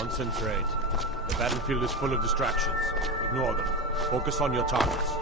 Concentrate. The battlefield is full of distractions. Ignore them. Focus on your targets.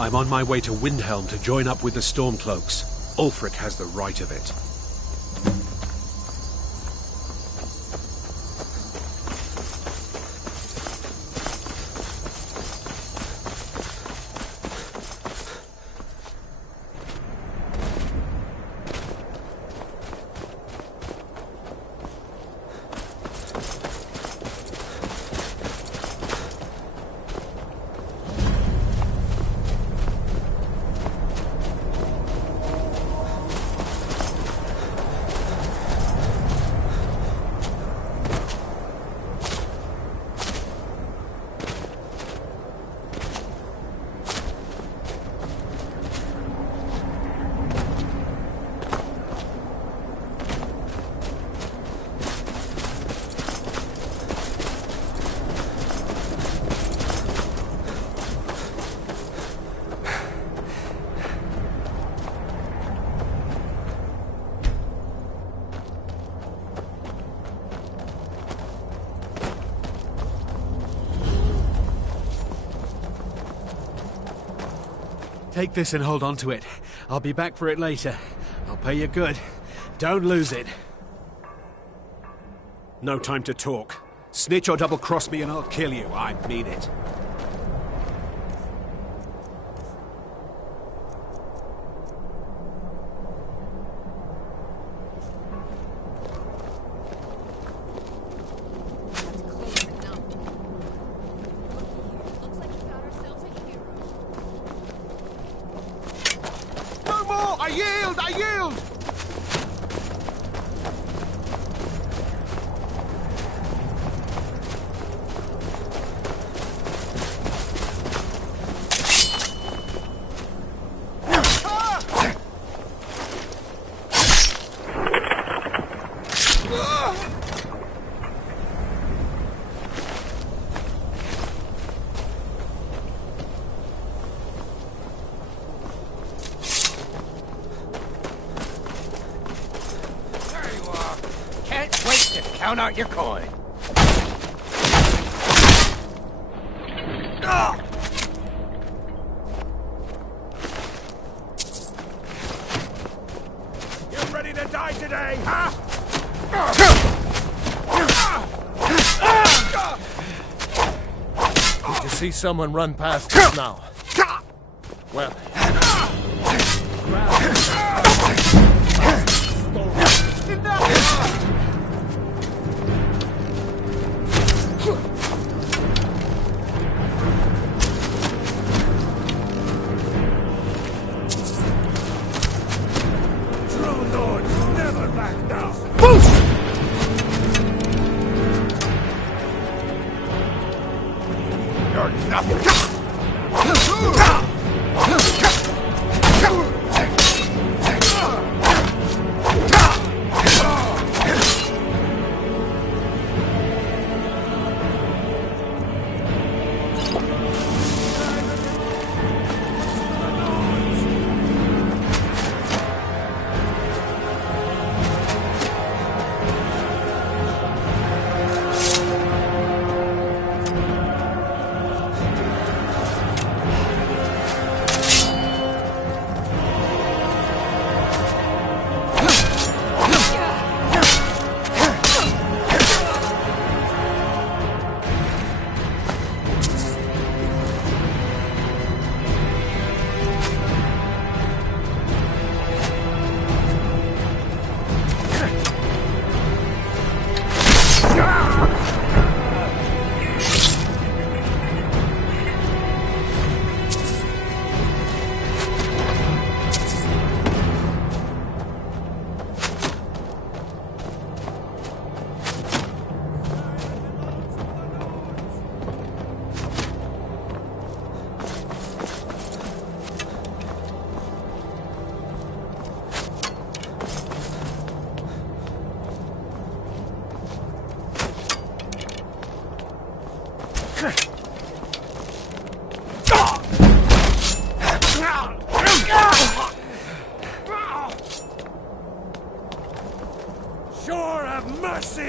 I'm on my way to Windhelm to join up with the Stormcloaks. Ulfric has the right of it. Take this and hold on to it. I'll be back for it later. I'll pay you good. Don't lose it. No time to talk. Snitch or double-cross me and I'll kill you. I mean it. I yield! Count out your coin. You ready to die today, huh? Did you see someone run past us now? Well,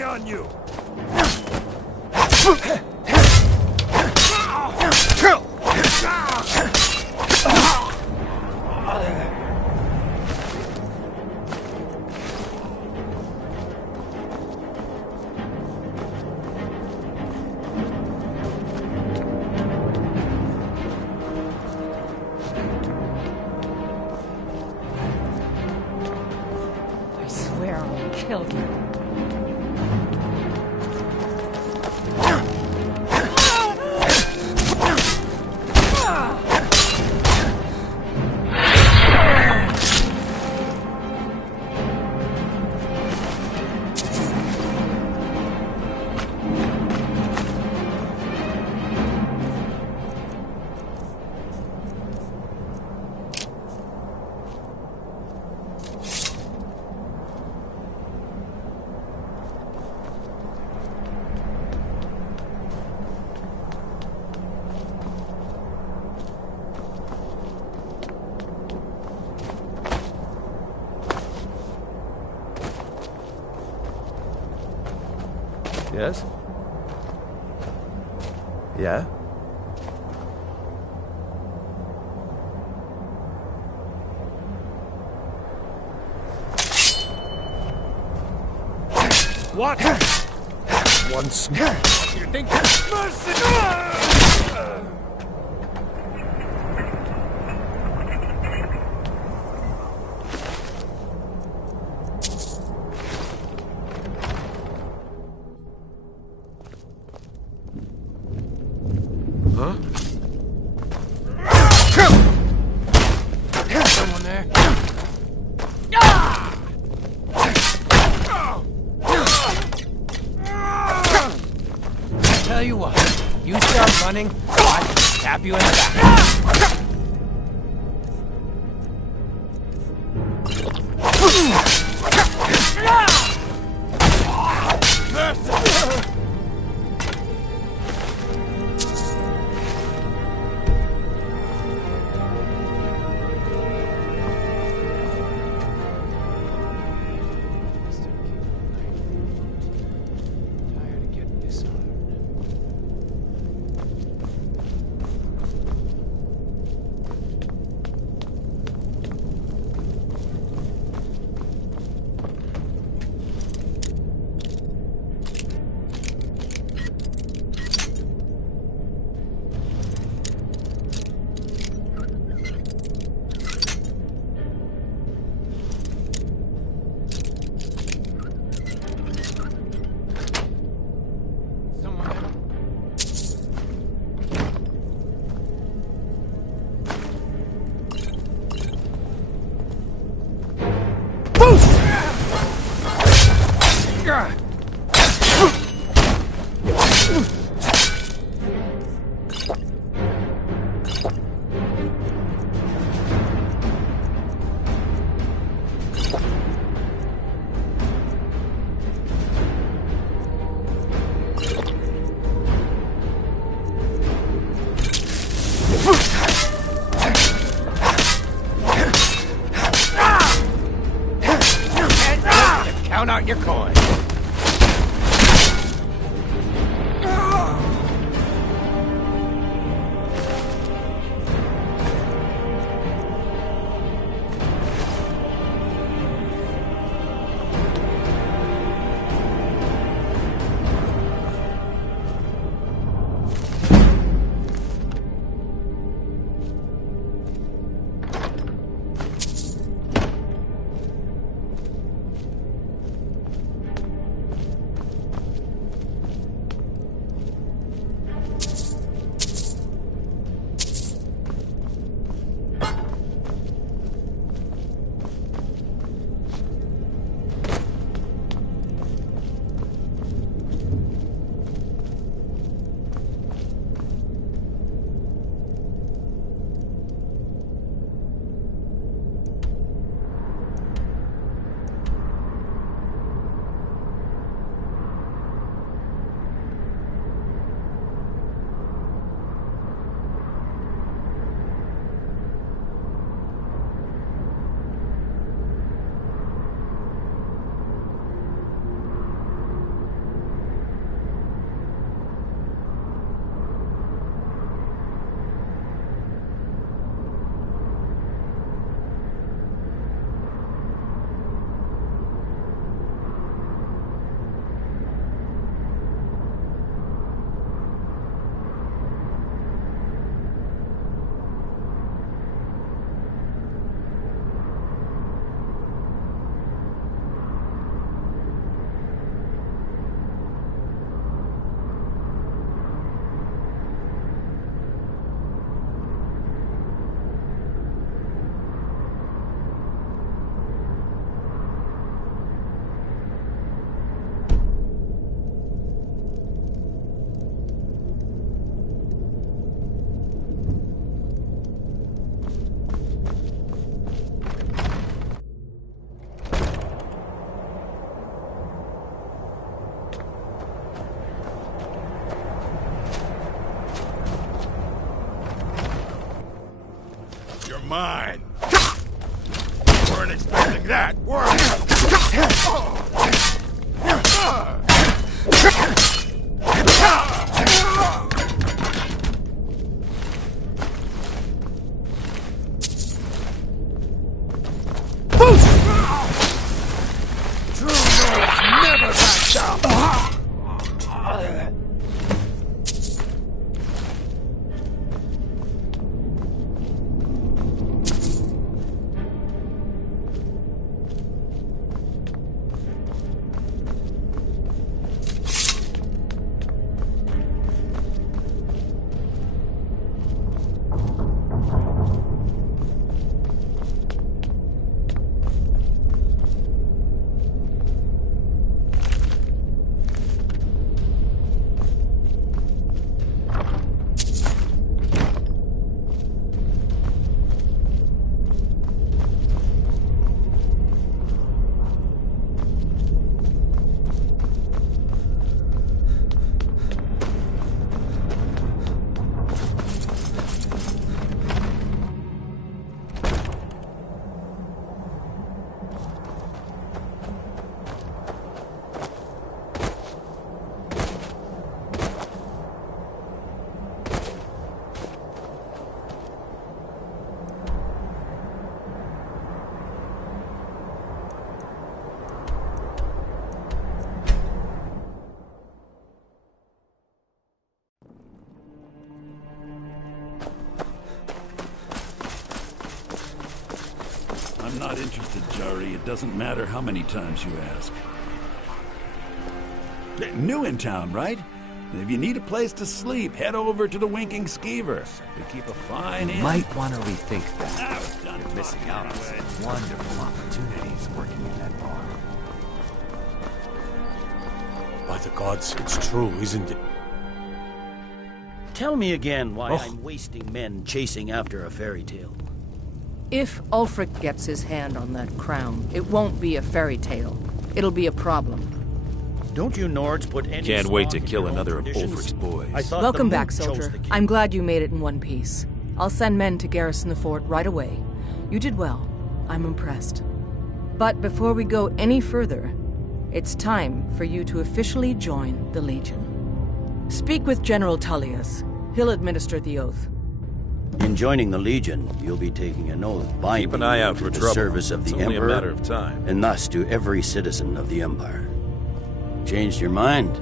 on you! I swear I'll kill you. Yes? Yeah? What? Once more. You think mercy? Huh? Someone there? Tell you what, you start running, I can stab you in the back. Tired of getting dishonored. Someone there? Count out your coin. mine. Weren't expecting that, were True Nords never back down. I'm not interested, Jari. It doesn't matter how many times you ask. New in town, right? If you need a place to sleep, head over to the Winking Skeever. We keep a fine inn. Might want to rethink that. I was done You're missing out on some wonderful opportunities working in that bar. By the gods, it's true, isn't it? Tell me again why I'm wasting men chasing after a fairy tale. If Ulfric gets his hand on that crown, it won't be a fairy tale. It'll be a problem. Don't you Nords put any Can't wait to stock in kill your own another of traditions? Ulfric's boys. I thought Welcome the back, moot chose soldier. the king. I'm glad you made it in one piece. I'll send men to garrison the fort right away. You did well. I'm impressed. But before we go any further, it's time for you to officially join the Legion. Speak with General Tullius. He'll administer the oath. In joining the Legion, you'll be taking an oath binding Keep an eye out you for to the trouble. service of It's the only Emperor, a matter of time. and thus to every citizen of the Empire. Changed your mind?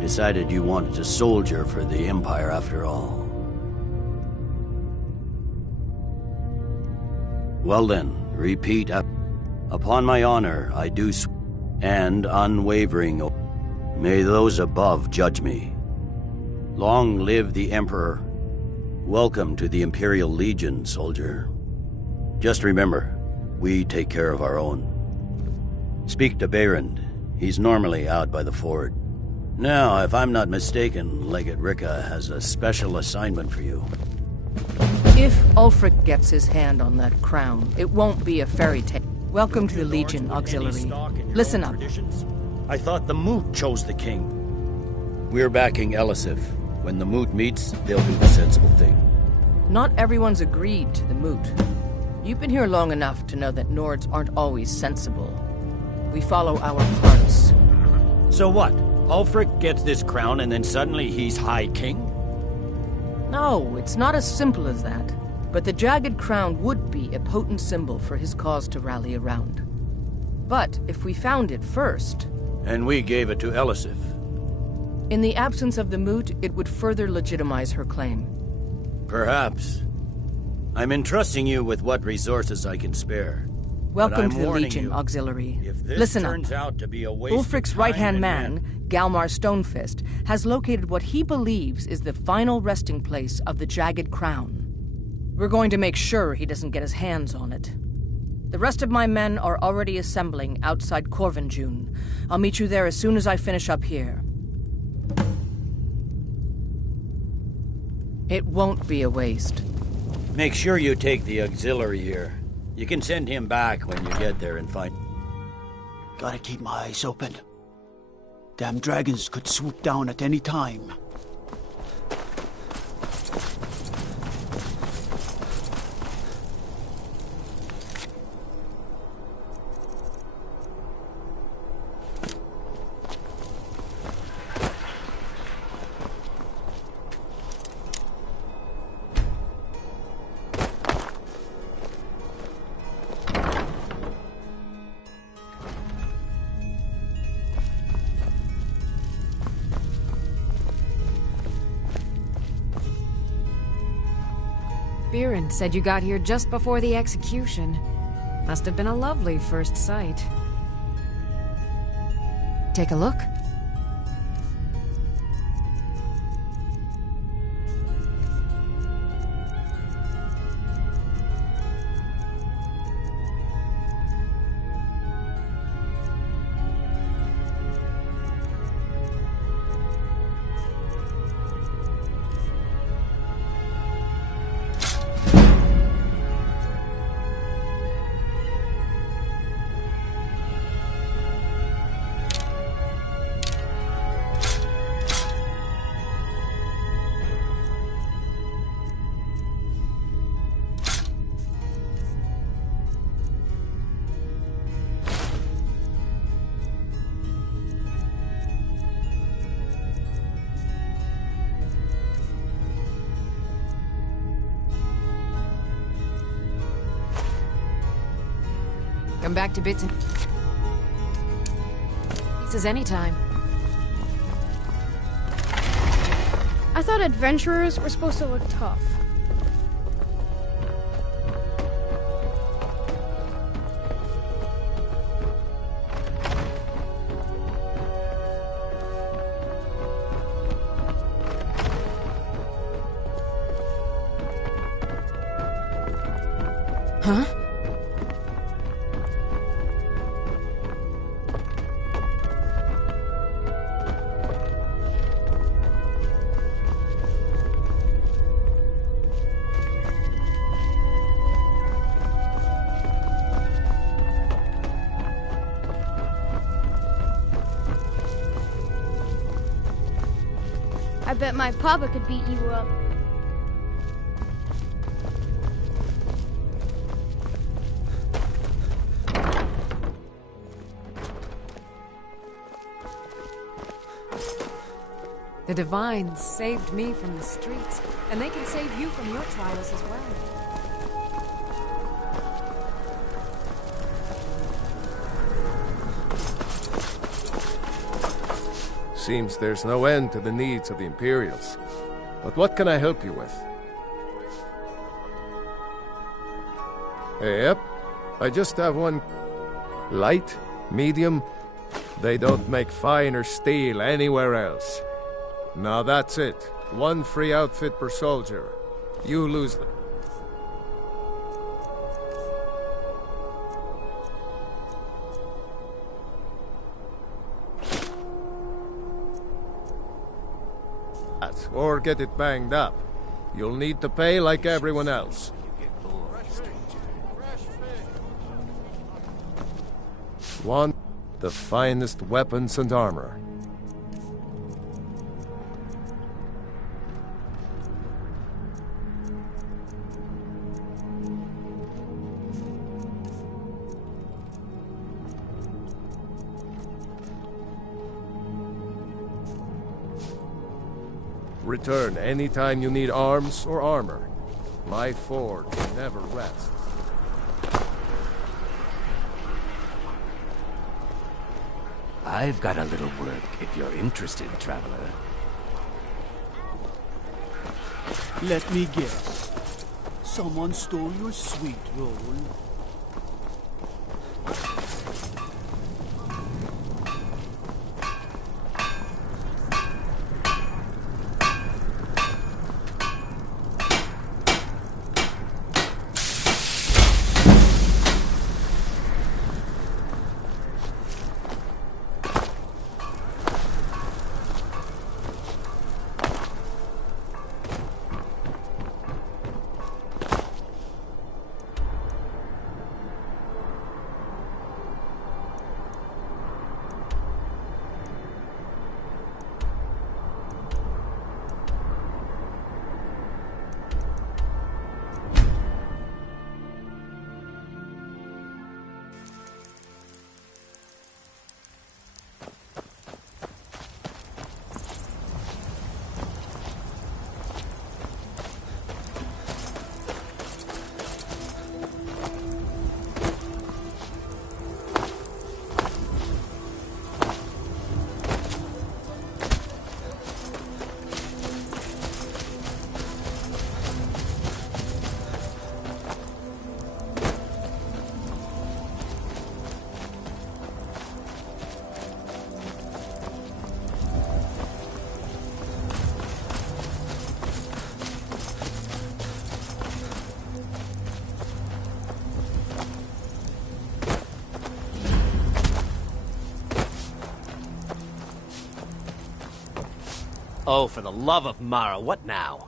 Decided you wanted to soldier for the Empire after all. Well then, repeat upon my honor, I do and unwavering oath. May those above judge me. Long live the Emperor. Welcome to the Imperial Legion, soldier. Just remember, we take care of our own. Speak to Behrend. He's normally out by the ford. Now, if I'm not mistaken, Legate Ricka has a special assignment for you. If Ulfric gets his hand on that crown, it won't be a fairy tale. Welcome to the Legion Auxiliary. Listen up. I thought the Moot chose the king. We're backing Elisif. When the Moot meets, they'll do the sensible thing. Not everyone's agreed to the moot. You've been here long enough to know that Nords aren't always sensible. We follow our hearts. So what? Ulfric gets this crown and then suddenly he's High King? No, it's not as simple as that. But the jagged crown would be a potent symbol for his cause to rally around. But if we found it first... And we gave it to Elisif. In the absence of the moot, it would further legitimize her claim. Perhaps. I'm entrusting you with what resources I can spare. Welcome to the warning Legion you, Auxiliary. If this Listen turns up. out to be a waste of Ulfric's time right-hand and man, men, Galmar Stonefist, has located what he believes is the final resting place of the Jagged Crown. We're going to make sure he doesn't get his hands on it. The rest of my men are already assembling outside Corvinjune. I'll meet you there as soon as I finish up here. It won't be a waste. Make sure you take the auxiliary here. You can send him back when you get there and find... Gotta keep my eyes open. Damn dragons could swoop down at any time. Spearin said you got here just before the execution. Must have been a lovely first sight. Take a look. Come back to bits and pieces anytime. I thought adventurers were supposed to look tough. Huh? I bet my papa could beat you up. The Divines saved me from the streets, and they can save you from your trials as well. Seems there's no end to the needs of the Imperials. But what can I help you with? Yep, I just have one. Light, medium. They don't make finer steel anywhere else. Now that's it. One free outfit per soldier. You lose them. Or get it banged up. You'll need to pay like everyone else. One, the finest weapons and armor. Return anytime you need arms or armor. My forge never rests. I've got a little work if you're interested, traveler. Let me guess. Someone stole your sweet roll. Oh, for the love of Mara, what now?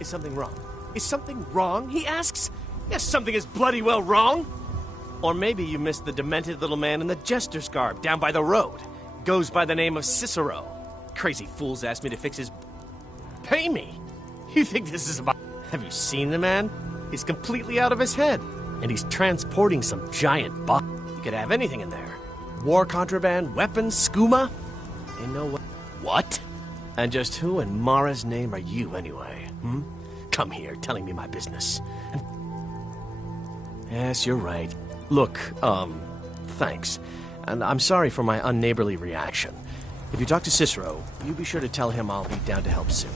Is something wrong? Is something wrong, he asks? Yes, something is bloody well wrong. Or maybe you missed the demented little man in the jester's garb down by the road. Goes by the name of Cicero. Crazy fools asked me to fix his... Pay me! You think this is about... Have you seen the man? He's completely out of his head. And he's transporting some giant box. You could have anything in there. War contraband, weapons, skooma. You know what? What? And just who in Mara's name are you, anyway? Come here, telling me my business. Yes, you're right. Look, thanks. And I'm sorry for my unneighborly reaction. If you talk to Cicero, you be sure to tell him I'll be down to help soon.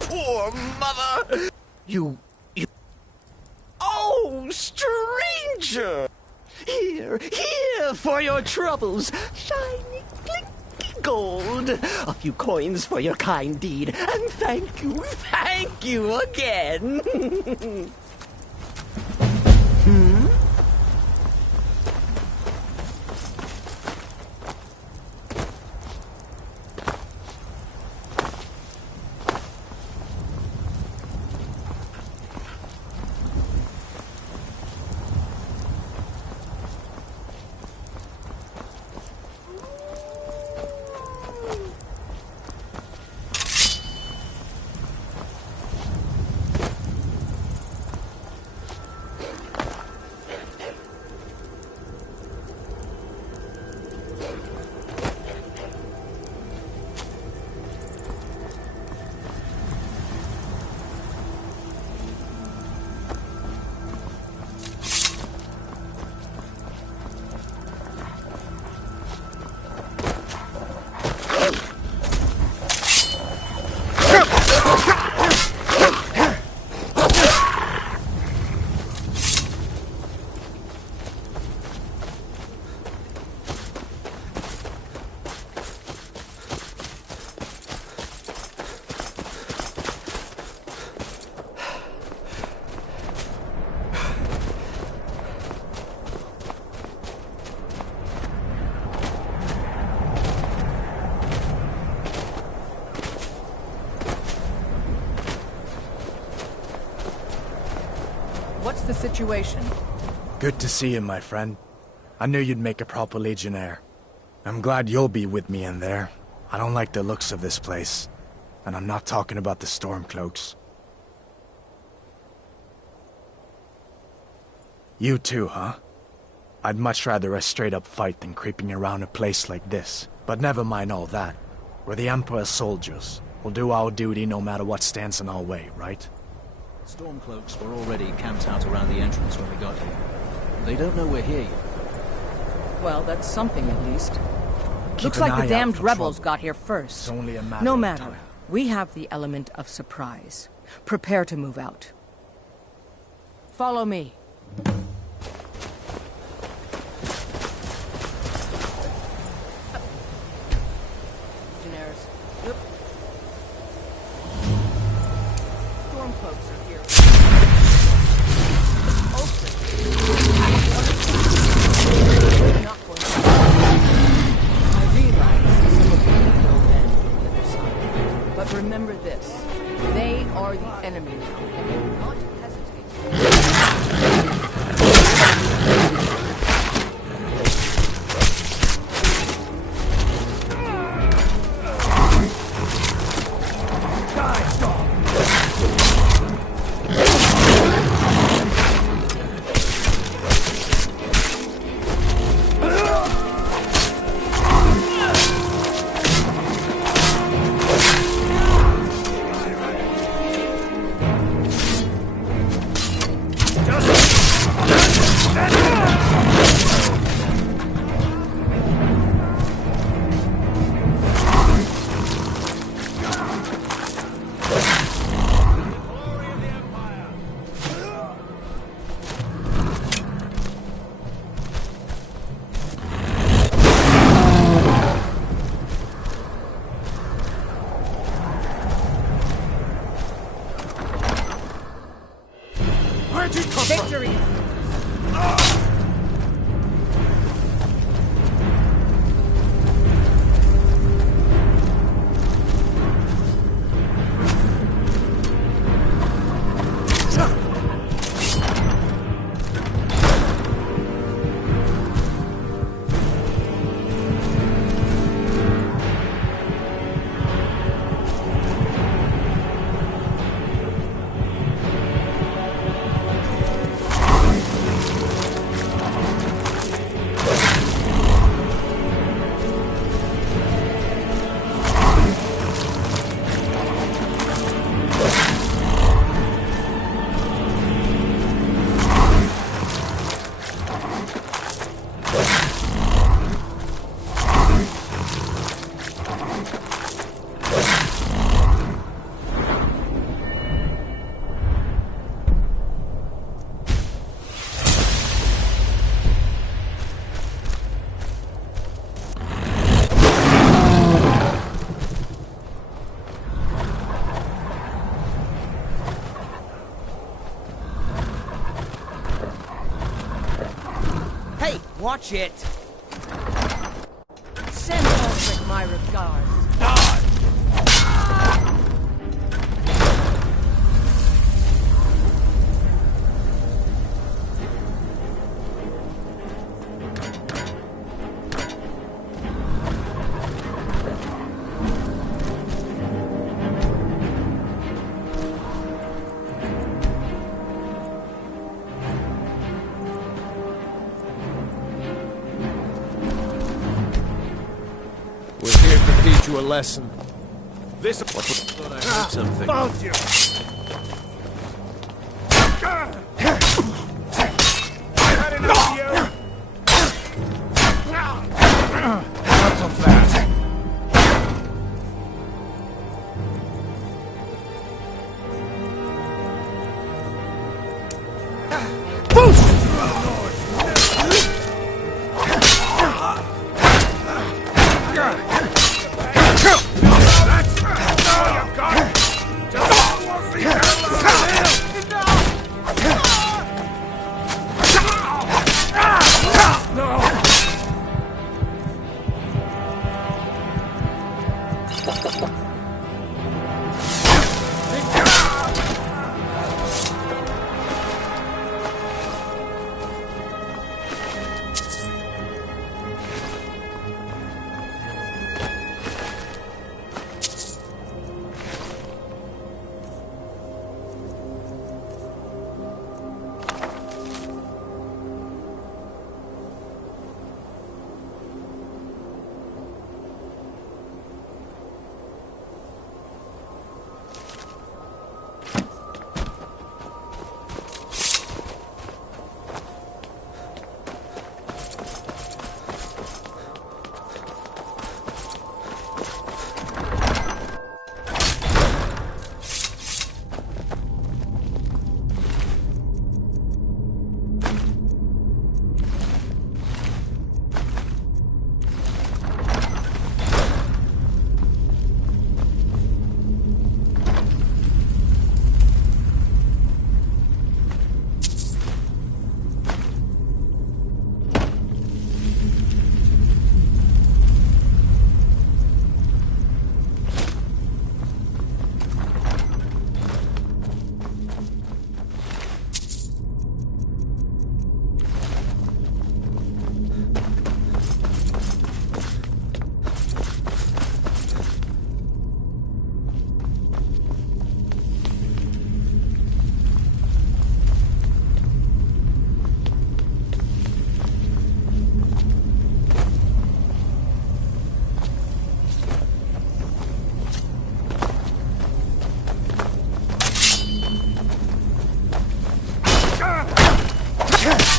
Poor mother! You... Oh, stranger! Here for your troubles. Shiny, clinky gold. A few coins for your kind deed. And thank you again. What's the situation? Good to see you, my friend. I knew you'd make a proper legionnaire. I'm glad you'll be with me in there. I don't like the looks of this place. And I'm not talking about the Stormcloaks. You too, huh? I'd much rather a straight-up fight than creeping around a place like this. But never mind all that. We're the Emperor's soldiers. We'll do our duty no matter what stands in our way, right? Stormcloaks were already camped out around the entrance when we got here. They don't know we're here yet. Well, that's something at least. Keep Looks an like eye the out damned for rebels trouble. got here first. It's only a matter No of matter. time. We have the element of surprise. Prepare to move out. Follow me. Legionnaires. Yep. Stormcloaks are here. Not going to. I realize some of them will bend on the other side. But remember this. They are the enemy now. Not hesitate. Where'd you come from? Victory! Watch it! Send Ulfric my regards. You a lesson. This. Thought I heard something. Found you. Had enough of you. Not so fast.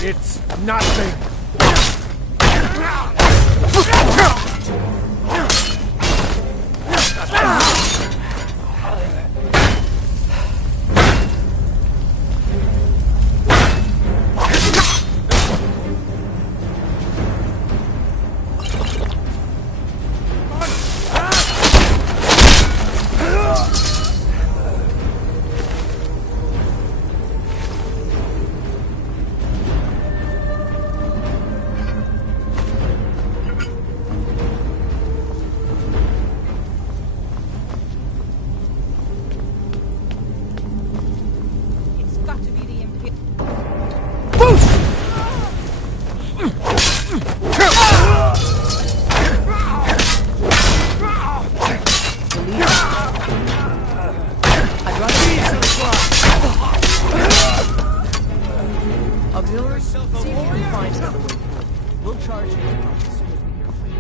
It's nothing. Auxiliary, see if you can find another way through. We'll charge you as soon as we hear from you.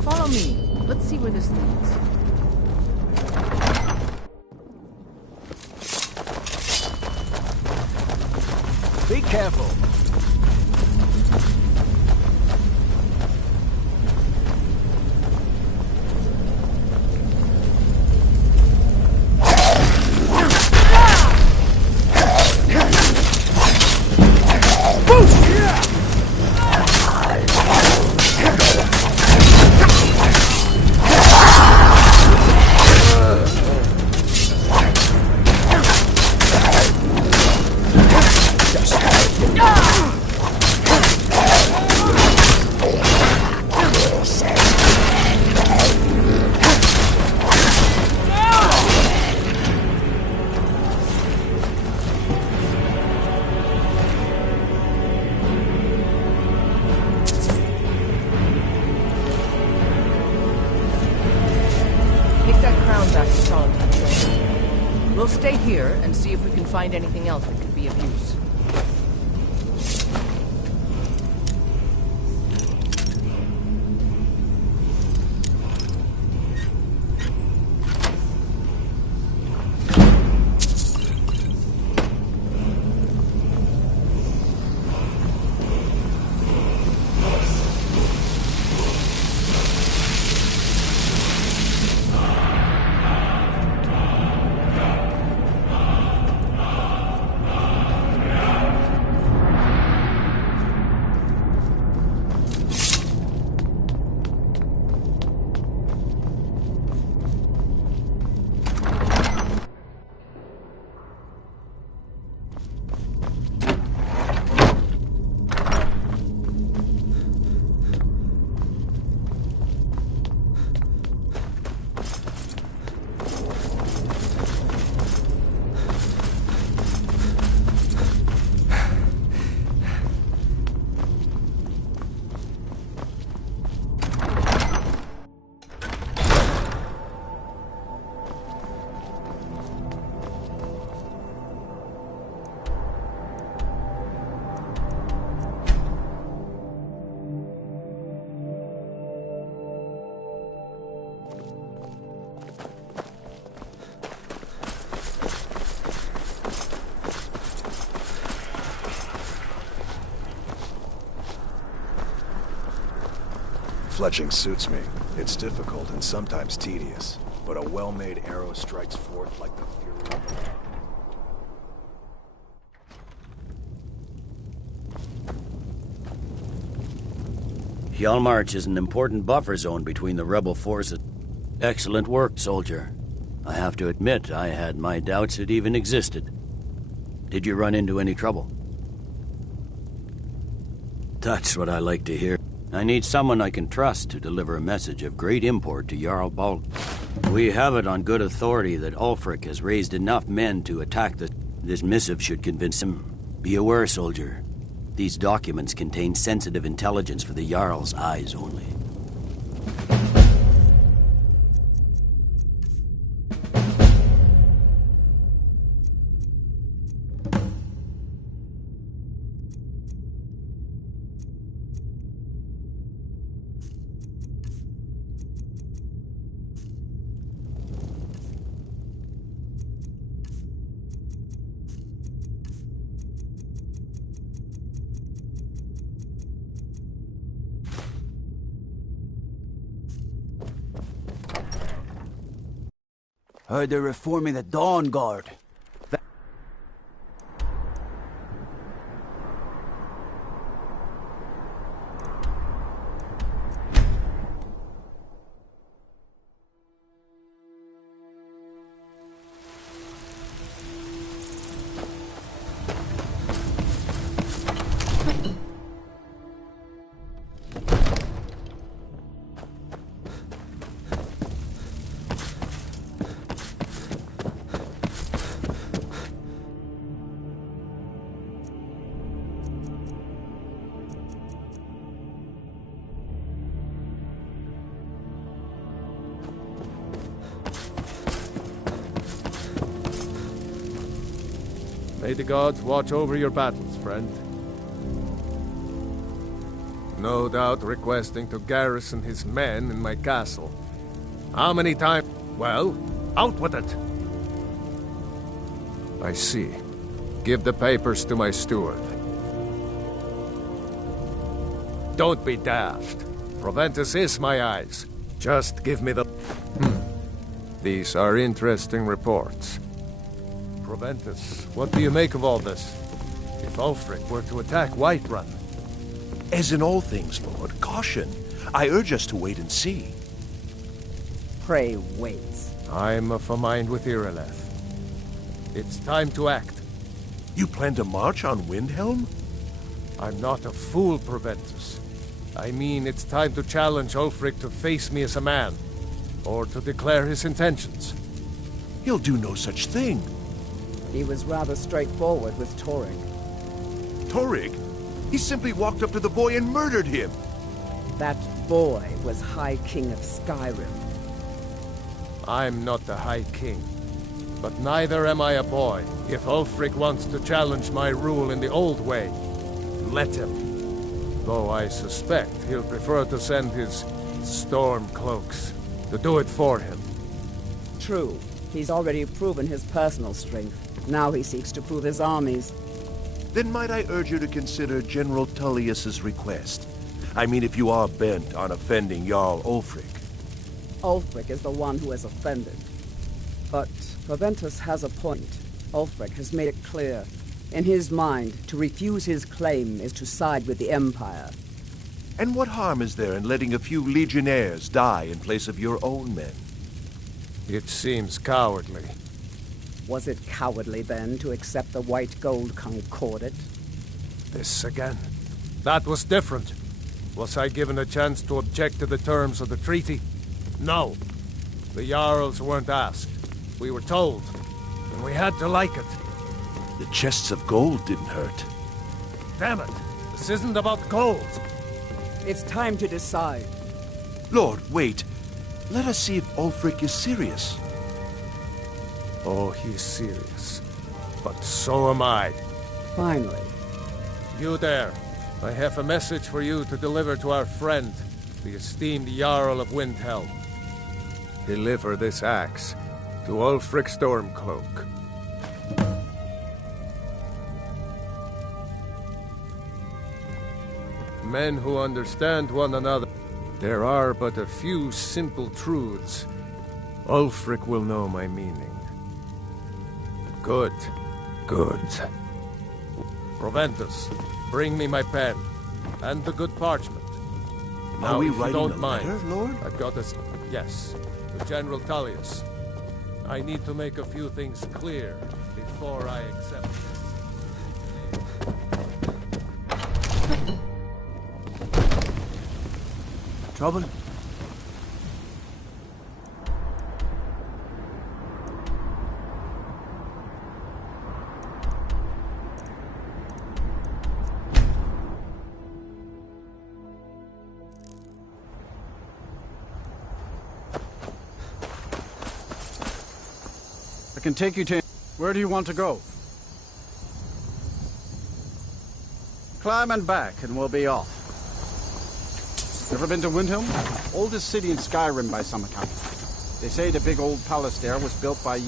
Follow me. Let's see where this leads. Be careful. We'll stay here and see if we can find anything else that could be of use. Fletching suits me. It's difficult and sometimes tedious, but a well-made arrow strikes forth like the fury of the... Hjalmarch is an important buffer zone between the rebel forces. Excellent work, soldier. I have to admit, I had my doubts it even existed. Did you run into any trouble? That's what I like to hear. I need someone I can trust to deliver a message of great import to Jarl Balk. We have it on good authority that Ulfric has raised enough men to attack this missive should convince him. Be aware, soldier. These documents contain sensitive intelligence for the Jarl's eyes only. Heard they're reforming the Dawn Guard. May the gods watch over your battles, friend. No doubt requesting to garrison his men in my castle. How many times? Well, out with it! I see. Give the papers to my steward. Don't be daft. Proventus is my eyes. Just give me the... These are interesting reports. Proventus, what do you make of all this? If Ulfric were to attack Whiterun... As in all things, Lord, caution. I urge us to wait and see. Pray wait. I'm of a mind with Irileth. It's time to act. You plan to march on Windhelm? I'm not a fool, Proventus. I mean, it's time to challenge Ulfric to face me as a man, or to declare his intentions. He'll do no such thing. He was rather straightforward with Torrig. Torrig? He simply walked up to the boy and murdered him. That boy was High King of Skyrim. I'm not the High King, but neither am I a boy. If Ulfric wants to challenge my rule in the old way, let him. Though I suspect he'll prefer to send his storm cloaks to do it for him. True. He's already proven his personal strength. Now he seeks to prove his armies. Then might I urge you to consider General Tullius's request? I mean, if you are bent on offending Jarl Ulfric. Ulfric is the one who has offended. But Proventus has a point. Ulfric has made it clear. In his mind, to refuse his claim is to side with the Empire. And what harm is there in letting a few legionnaires die in place of your own men? It seems cowardly. Was it cowardly, then, to accept the white gold concordat? This again. That was different. Was I given a chance to object to the terms of the treaty? No. The Jarls weren't asked. We were told. And we had to like it. The chests of gold didn't hurt. Damn it! This isn't about gold! It's time to decide. Lord, wait. Let us see if Ulfric is serious. Oh, he's serious. But so am I. Finally. You there. I have a message for you to deliver to our friend, the esteemed Jarl of Windhelm. Deliver this axe to Ulfric Stormcloak. Men who understand one another. There are but a few simple truths. Ulfric will know my meaning. Good. Good. Proventus, bring me my pen. And the good parchment. Now, Are we if you writing don't a mind, letter, Lord? I've got a... Yes, to General Tullius. I need to make a few things clear before I accept this. Trouble? I can take you to... Where do you want to go? Climb and back, and we'll be off. Ever been to Windhelm? Oldest city in Skyrim by some account. They say the big old palace there was built by...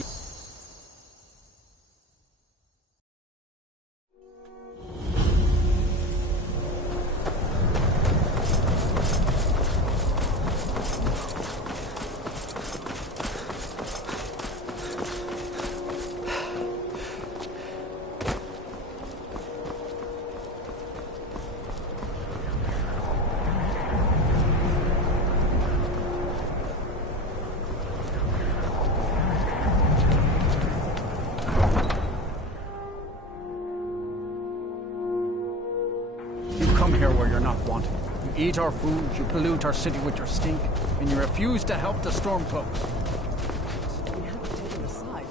You eat our food, you pollute our city with your stink, and you refuse to help the Stormcloaks. We haven't taken a side.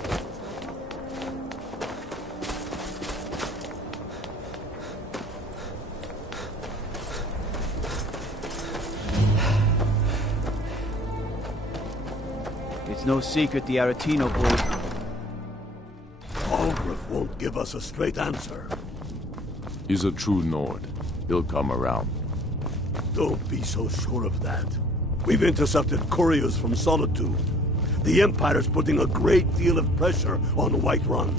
It's no secret the Aretino boy... Algrith won't give us a straight answer. He's a true Nord. He'll come around. Don't be so sure of that. We've intercepted couriers from Solitude. The Empire's putting a great deal of pressure on Whiterun.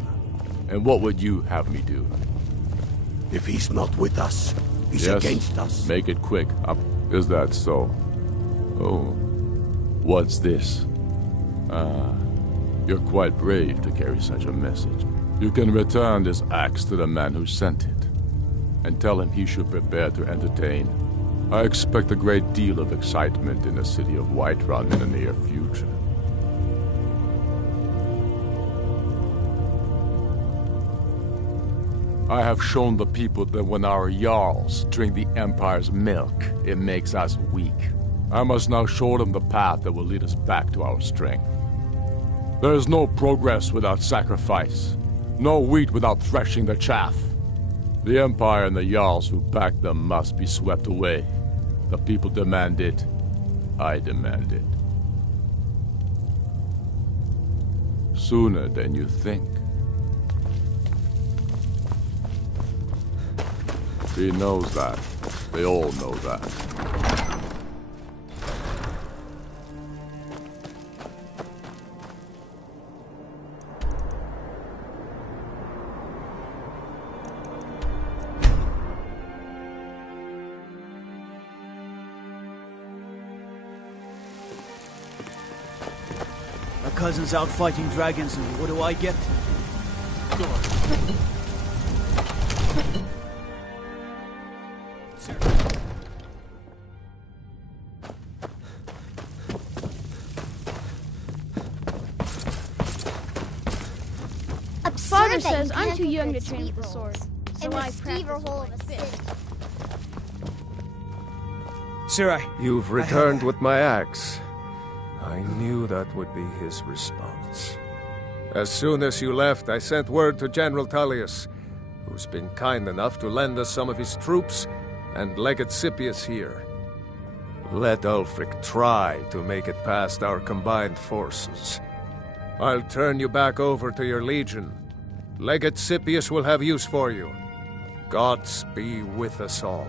And what would you have me do? If he's not with us, is against us. Make it quick. Is that so? Oh. What's this? You're quite brave to carry such a message. You can return this axe to the man who sent it, and tell him he should prepare to entertain. I expect a great deal of excitement in the city of Whiterun in the near future. I have shown the people that when our Jarls drink the Empire's milk, it makes us weak. I must now show them the path that will lead us back to our strength. There is no progress without sacrifice, no wheat without threshing the chaff. The Empire and the Jarls who back them must be swept away. The people demand it. I demand it. Sooner than you think. He knows that. They all know that. My cousin's out fighting dragons, and what do I get? Father says I'm too young to train with the sword, so I practice with my fist. Sir, You've returned with my axe. I knew that would be his response. As soon as you left, I sent word to General Tullius, who's been kind enough to lend us some of his troops, and Legate Scipius here. Let Ulfric try to make it past our combined forces. I'll turn you back over to your legion. Legate Scipius will have use for you. Gods be with us all.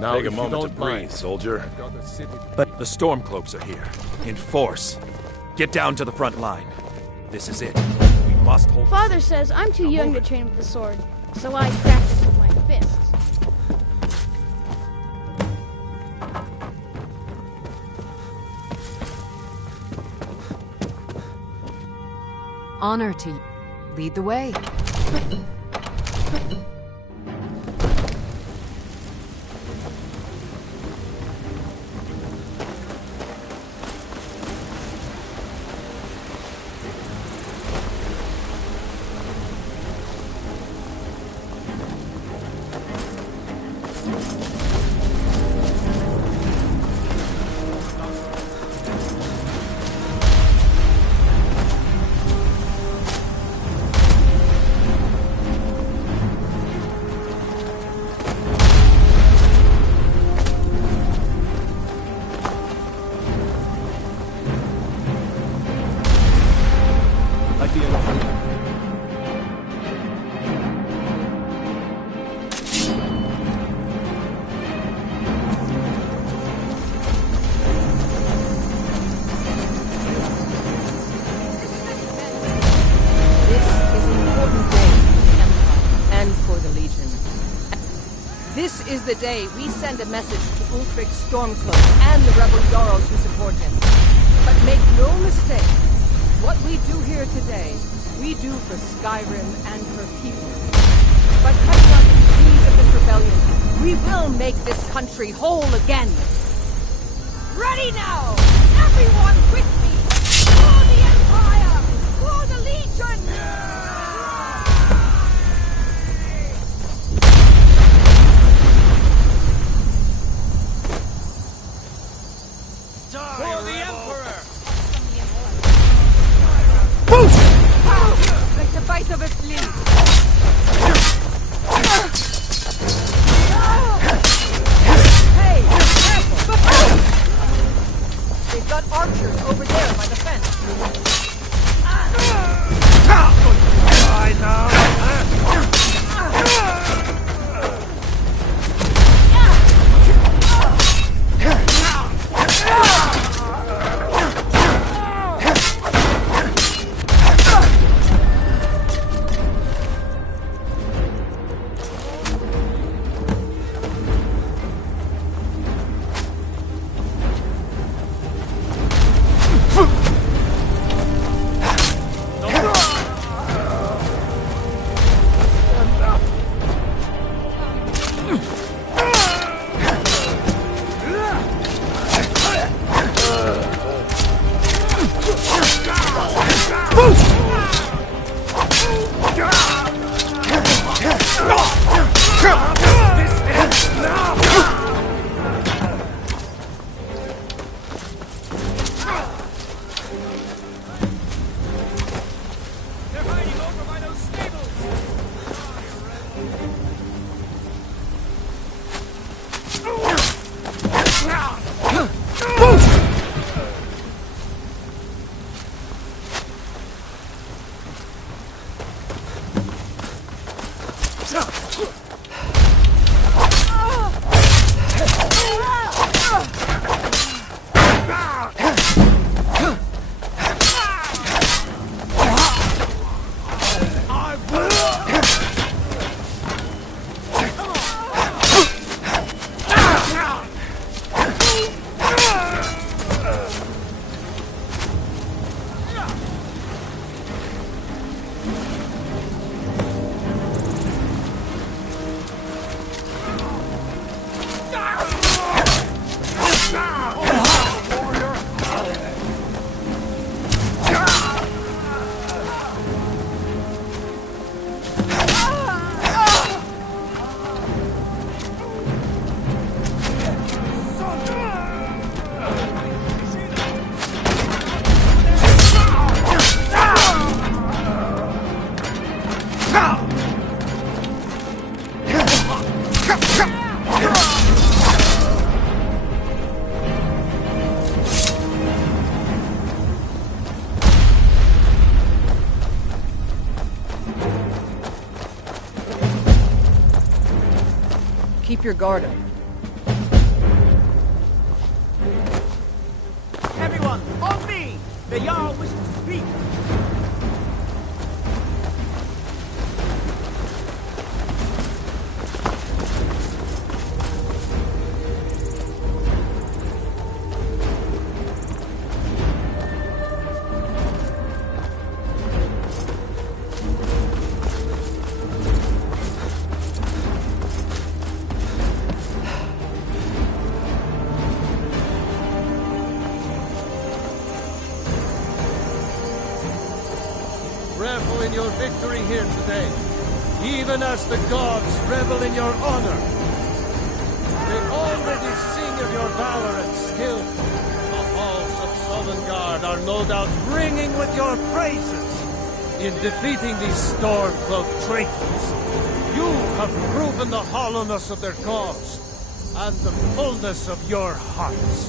Now, take a moment to breathe, soldier. But the Stormcloaks are here, in force. Get down to the front line. This is it. We must hold. Father says I'm too young to train with the sword, so I practice with my fists. Honor to you. Lead the way. This is the day we send a message to Ulfric's Stormcloak and the rebel Jarls who support him. But make no mistake, what we do here today, we do for Skyrim and her people. By cutting out the disease of this rebellion, we will make this country whole again. Ready now! Everyone with me! For the Empire! For the Legion! For the Emperor! Boosh! Like the bite of a flea. Hey! Careful! They've got archers over there by the fence. Die now! Keep your guard up. Everyone, on me! The Jarl wishes to speak. Revel in your victory here today, even as the gods revel in your honor. They already sing of your valor and skill. The halls of Sovngarde are no doubt ringing with your praises. In defeating these storm-cloaked traitors, you have proven the hollowness of their cause and the fullness of your hearts.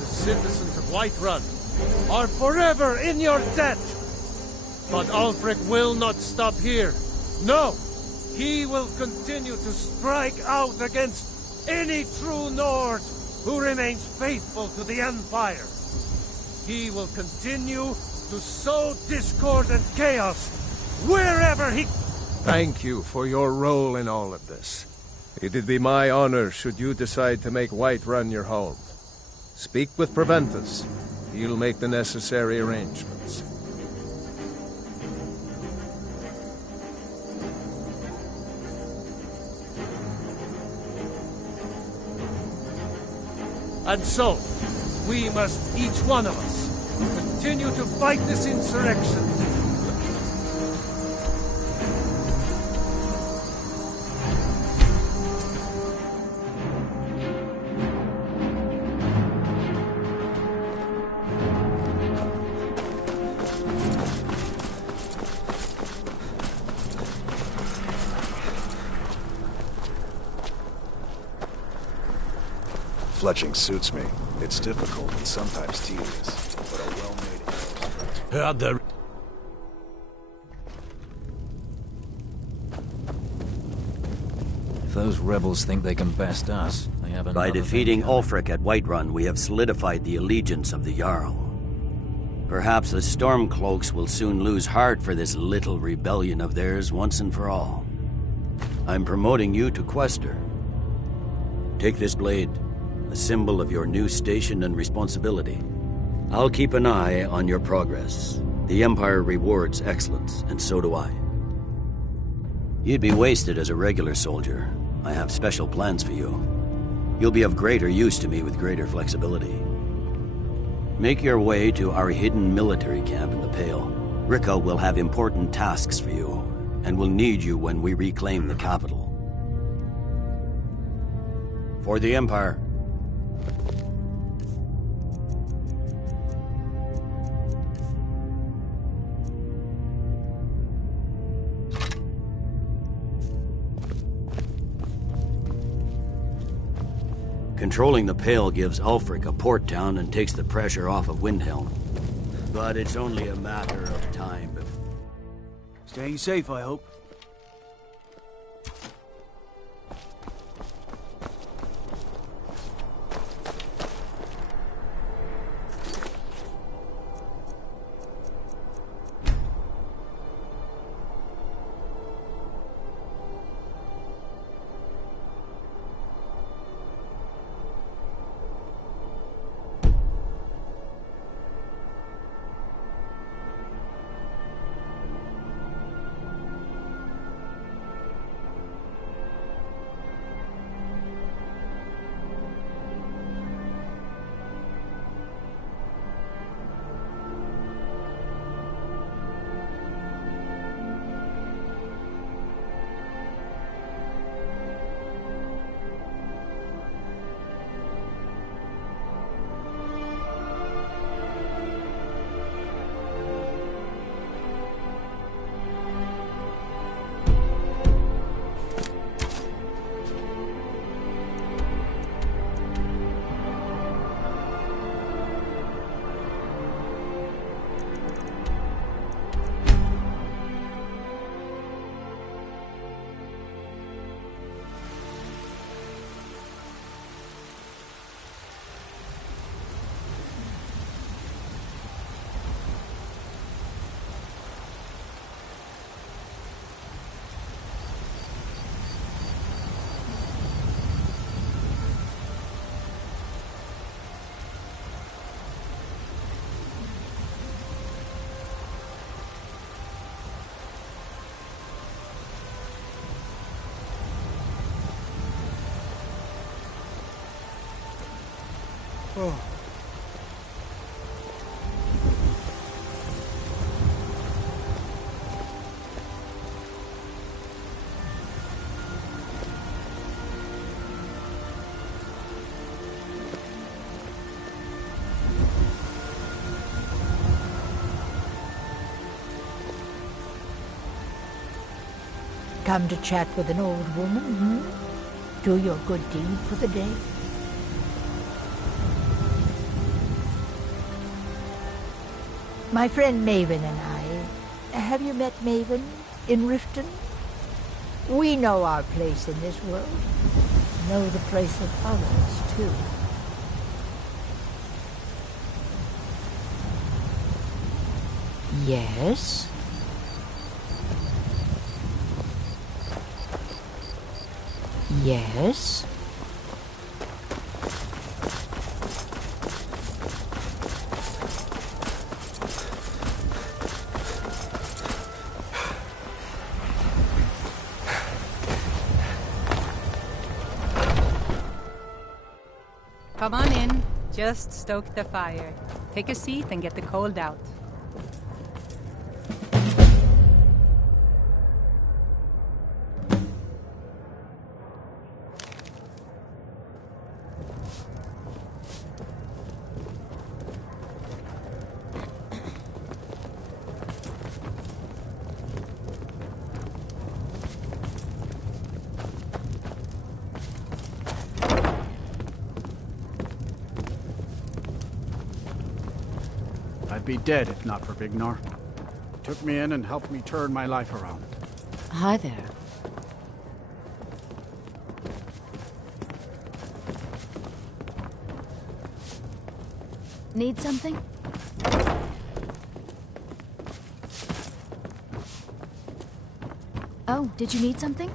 The citizens of Whiterun are forever in your debt. But Ulfric will not stop here. No! He will continue to strike out against any true Nord who remains faithful to the Empire. He will continue to sow discord and chaos wherever he... Thank you for your role in all of this. It'd be my honor should you decide to make Whiterun your home. Speak with Proventus. He'll make the necessary arrangements. And so, we must, each one of us, continue to fight this insurrection. Fletching suits me. It's difficult and sometimes tedious, but a well-made arrow strikes. If those rebels think they can best us, they have another By defeating thing Ulfric at Whiterun, we have solidified the allegiance of the Jarl. Perhaps the Stormcloaks will soon lose heart for this little rebellion of theirs once and for all. I'm promoting you to Quester. Take this blade, a symbol of your new station and responsibility. I'll keep an eye on your progress. The Empire rewards excellence, and so do I. You'd be wasted as a regular soldier. I have special plans for you. You'll be of greater use to me with greater flexibility. Make your way to our hidden military camp in the Pale. Rikke will have important tasks for you, and will need you when we reclaim the capital. For the Empire. Controlling the Pale gives Ulfric a port town and takes the pressure off of Windhelm. But it's only a matter of time before... Staying safe, I hope. Oh. Come to chat with an old woman, Do your good deed for the day? My friend Maven and I. Have you met Maven in Riften? We know our place in this world. Know the place of others, too. Yes? Yes? Come on in. Just stoke the fire. Take a seat and get the cold out. I'd be dead if not for Vignar. Took me in and helped me turn my life around. Hi there. Need something? Oh, did you need something?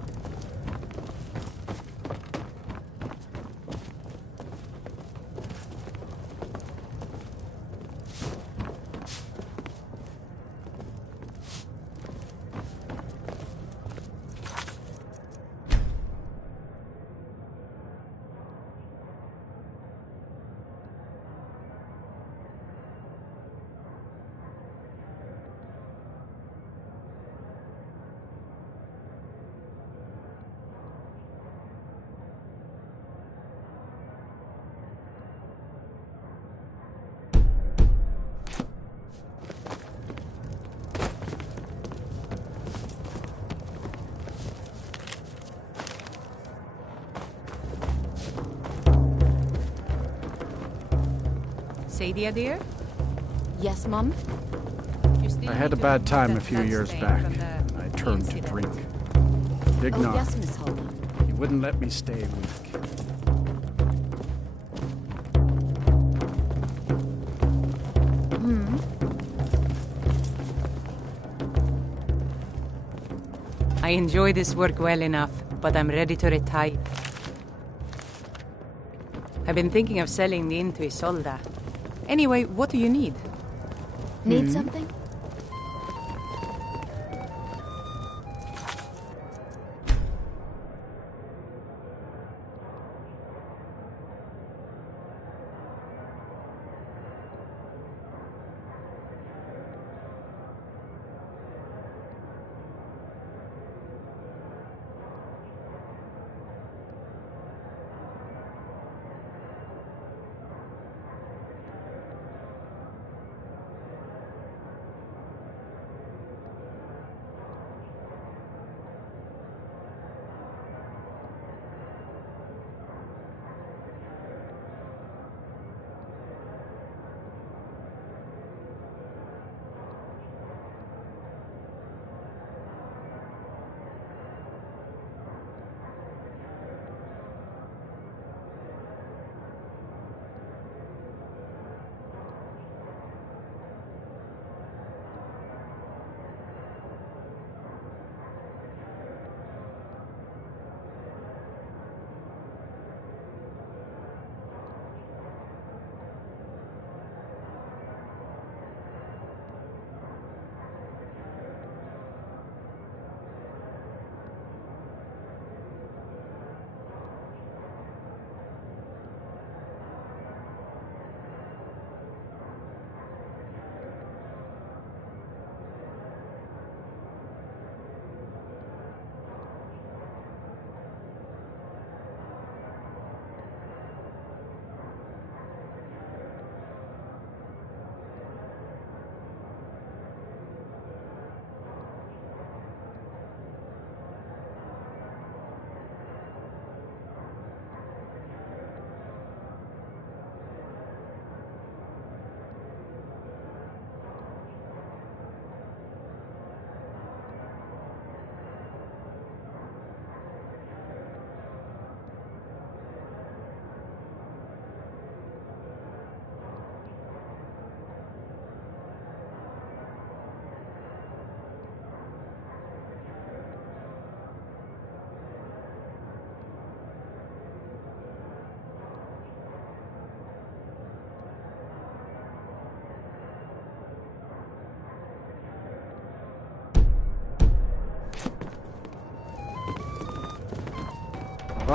Sadia, dear? Yes, Mom? I had a bad time a few years back, and I turned to drink. Vignar, Oh, yes, Miss Hulda. he wouldn't let me stay weak. I enjoy this work well enough, but I'm ready to retire. I've been thinking of selling the inn to Isolda. Anyway, what do you need? Need something?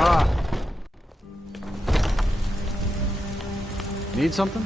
Ah. Need something?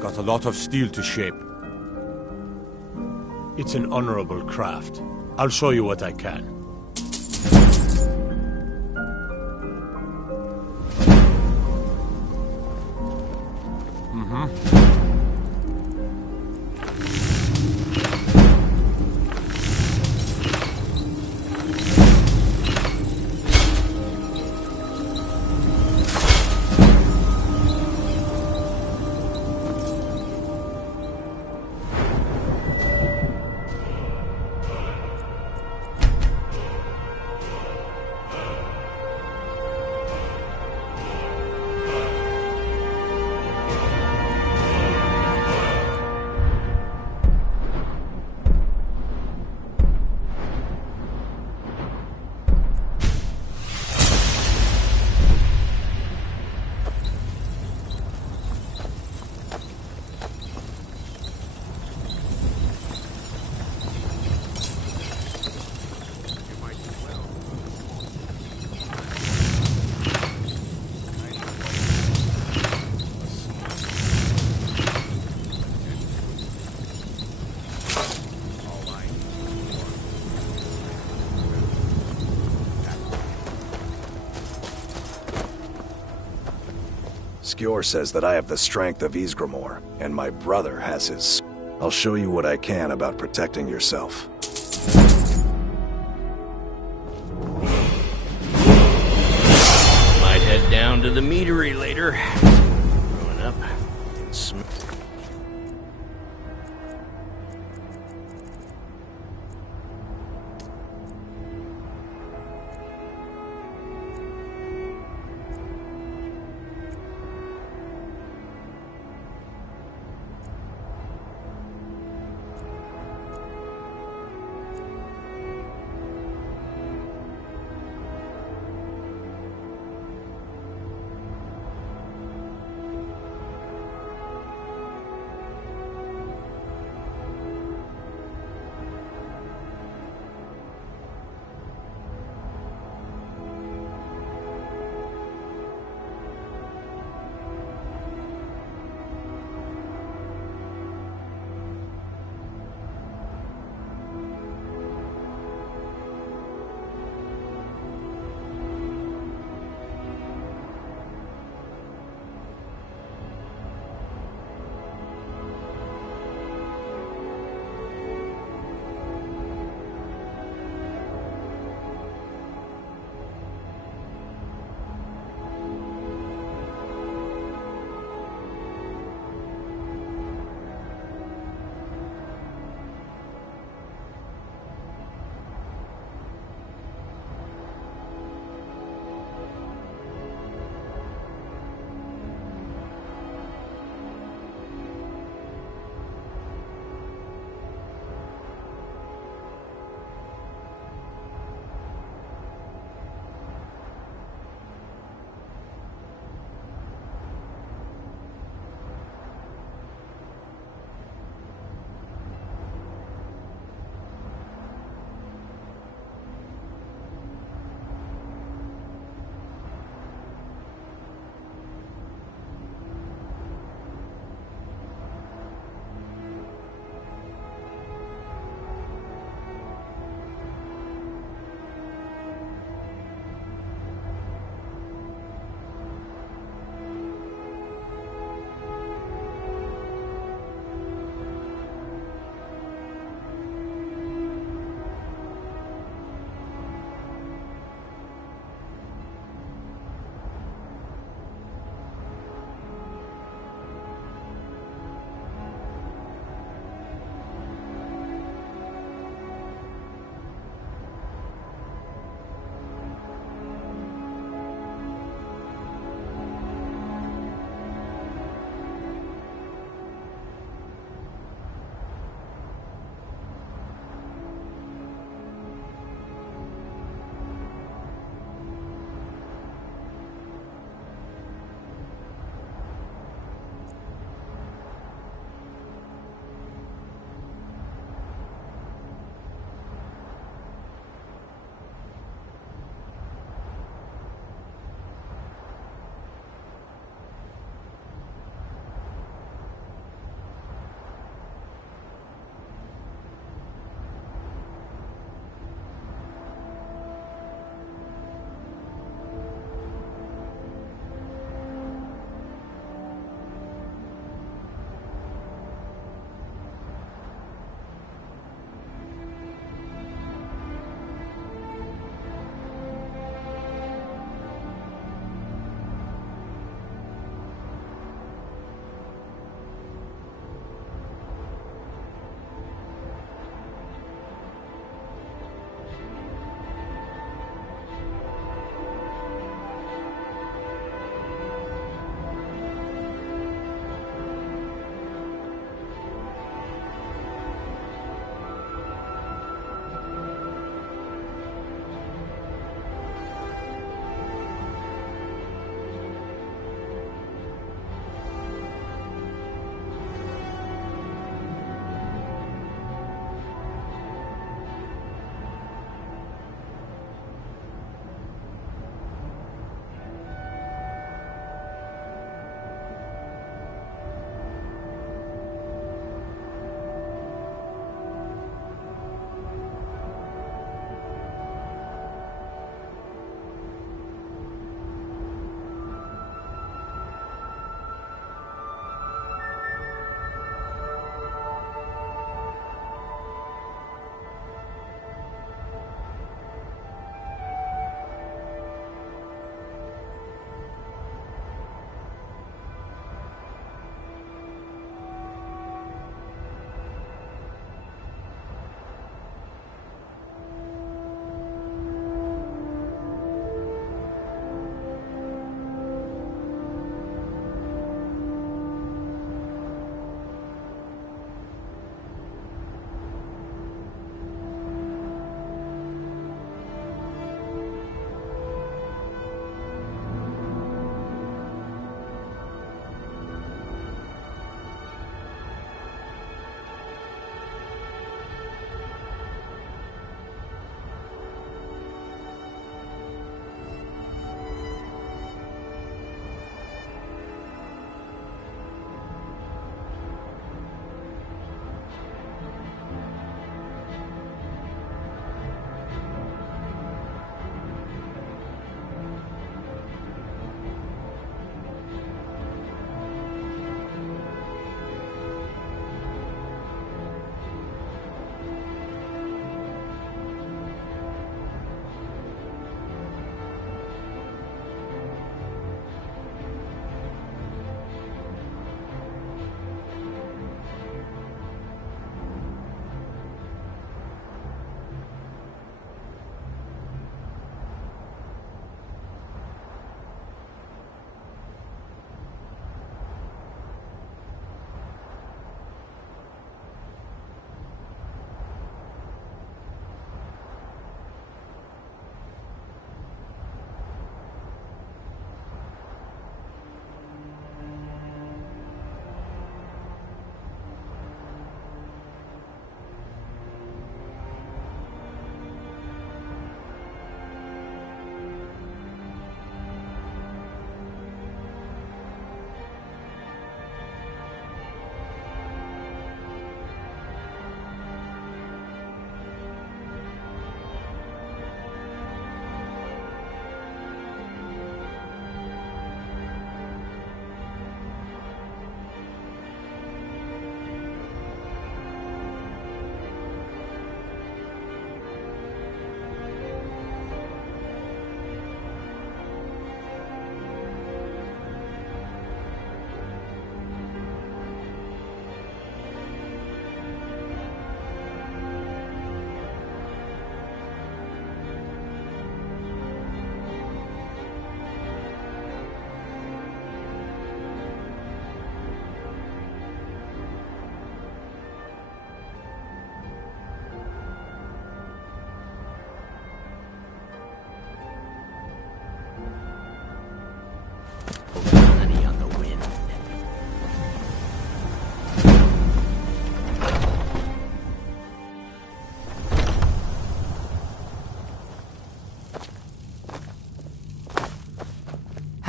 Got a lot of steel to shape. It's an honorable craft. I'll show you what I can. Skjor says that I have the strength of Ysgramor, and my brother has his... I'll show you what I can about protecting yourself. Might head down to the meadery later. Growing up, it's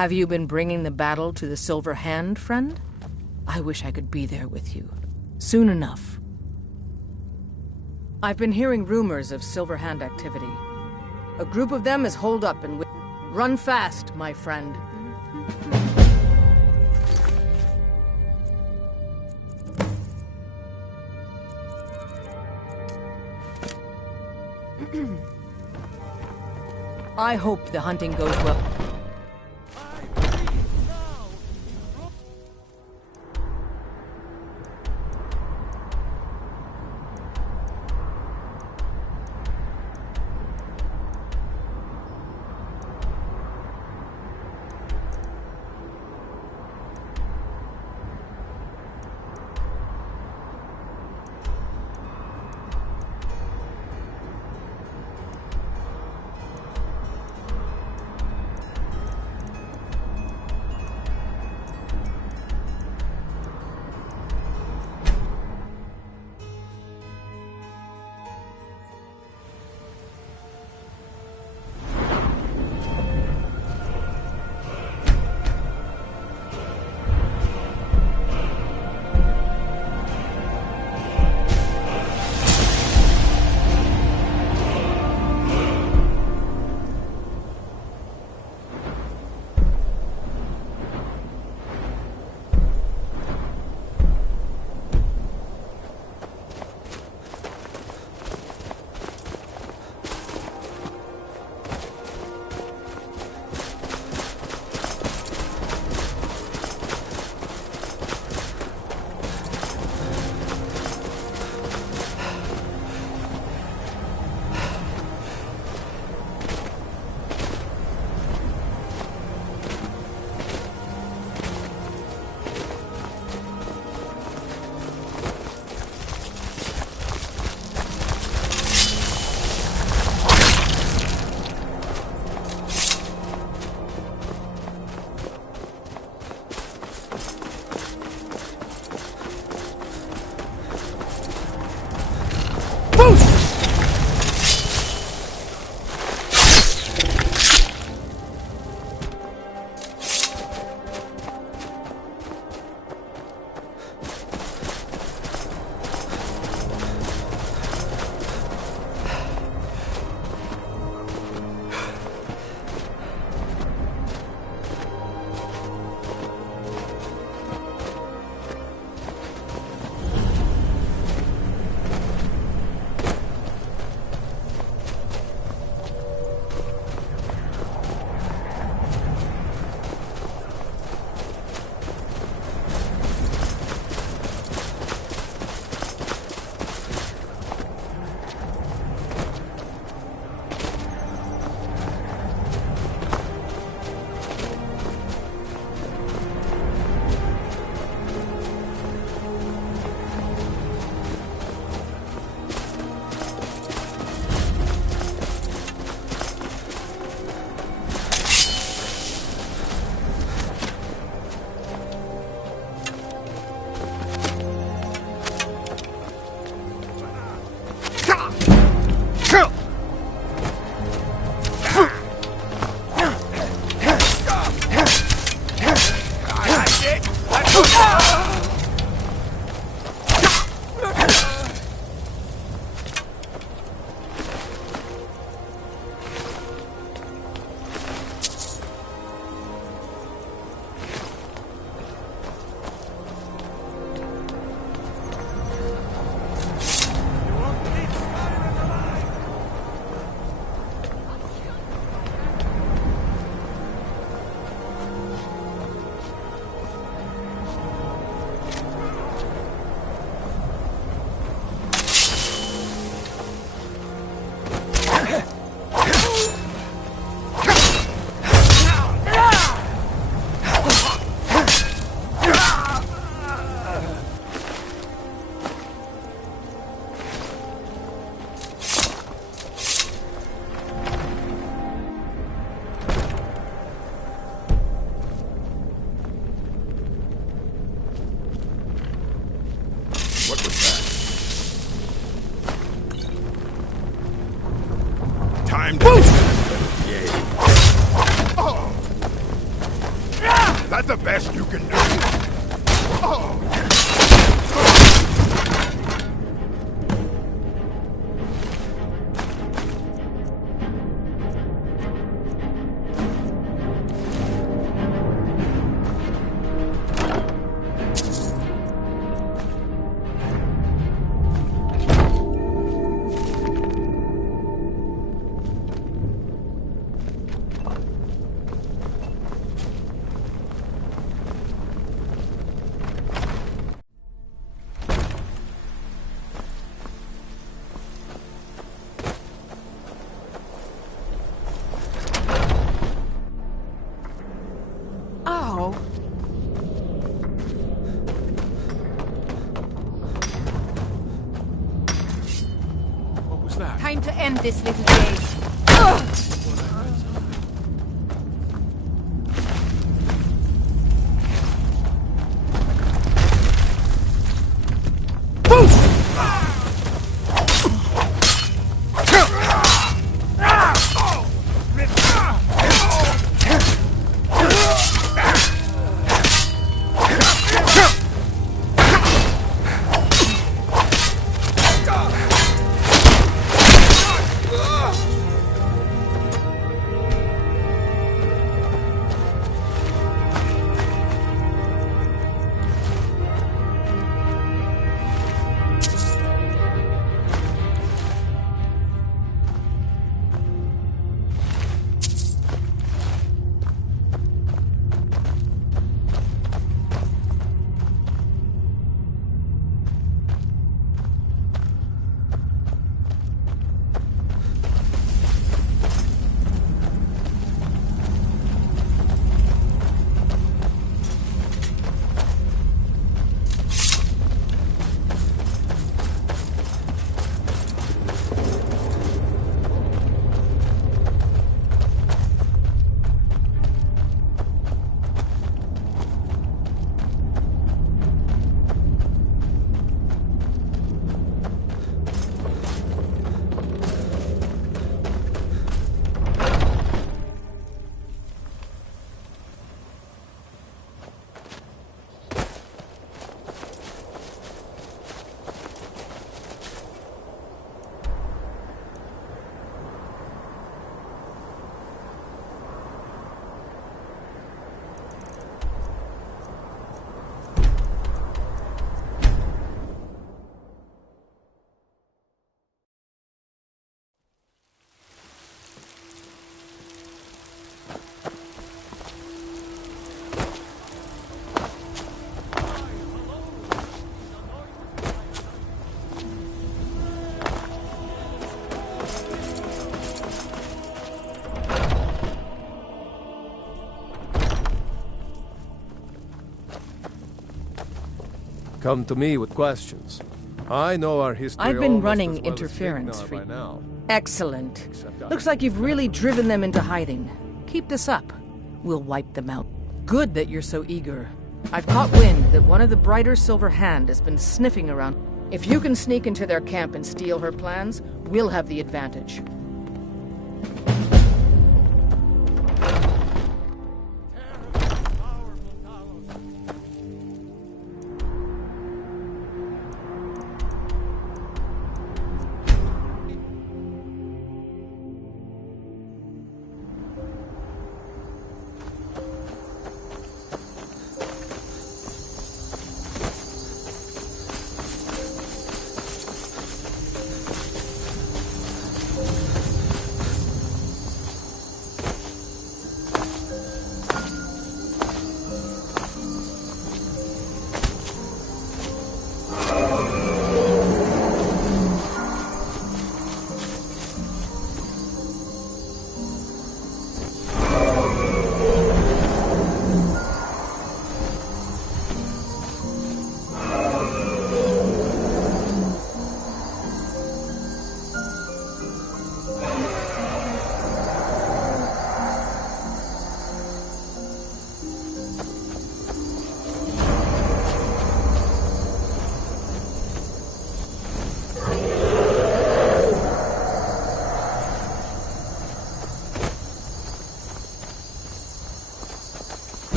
Have you been bringing the battle to the Silver Hand, friend? I wish I could be there with you. Soon enough. I've been hearing rumors of Silver Hand activity. A group of them is holed up and... Run fast, my friend. I hope the hunting goes well. Time to that the best you can do? Oh! Time to end this little game. Come to me with questions. I know our history. I've been almost running as well as interference Vignar for by you. now. Excellent. Looks like you've really driven them into hiding. Keep this up. We'll wipe them out. Good that you're so eager. I've caught wind that one of the Brighter Silver Hand has been sniffing around. If you can sneak into their camp and steal her plans, we'll have the advantage.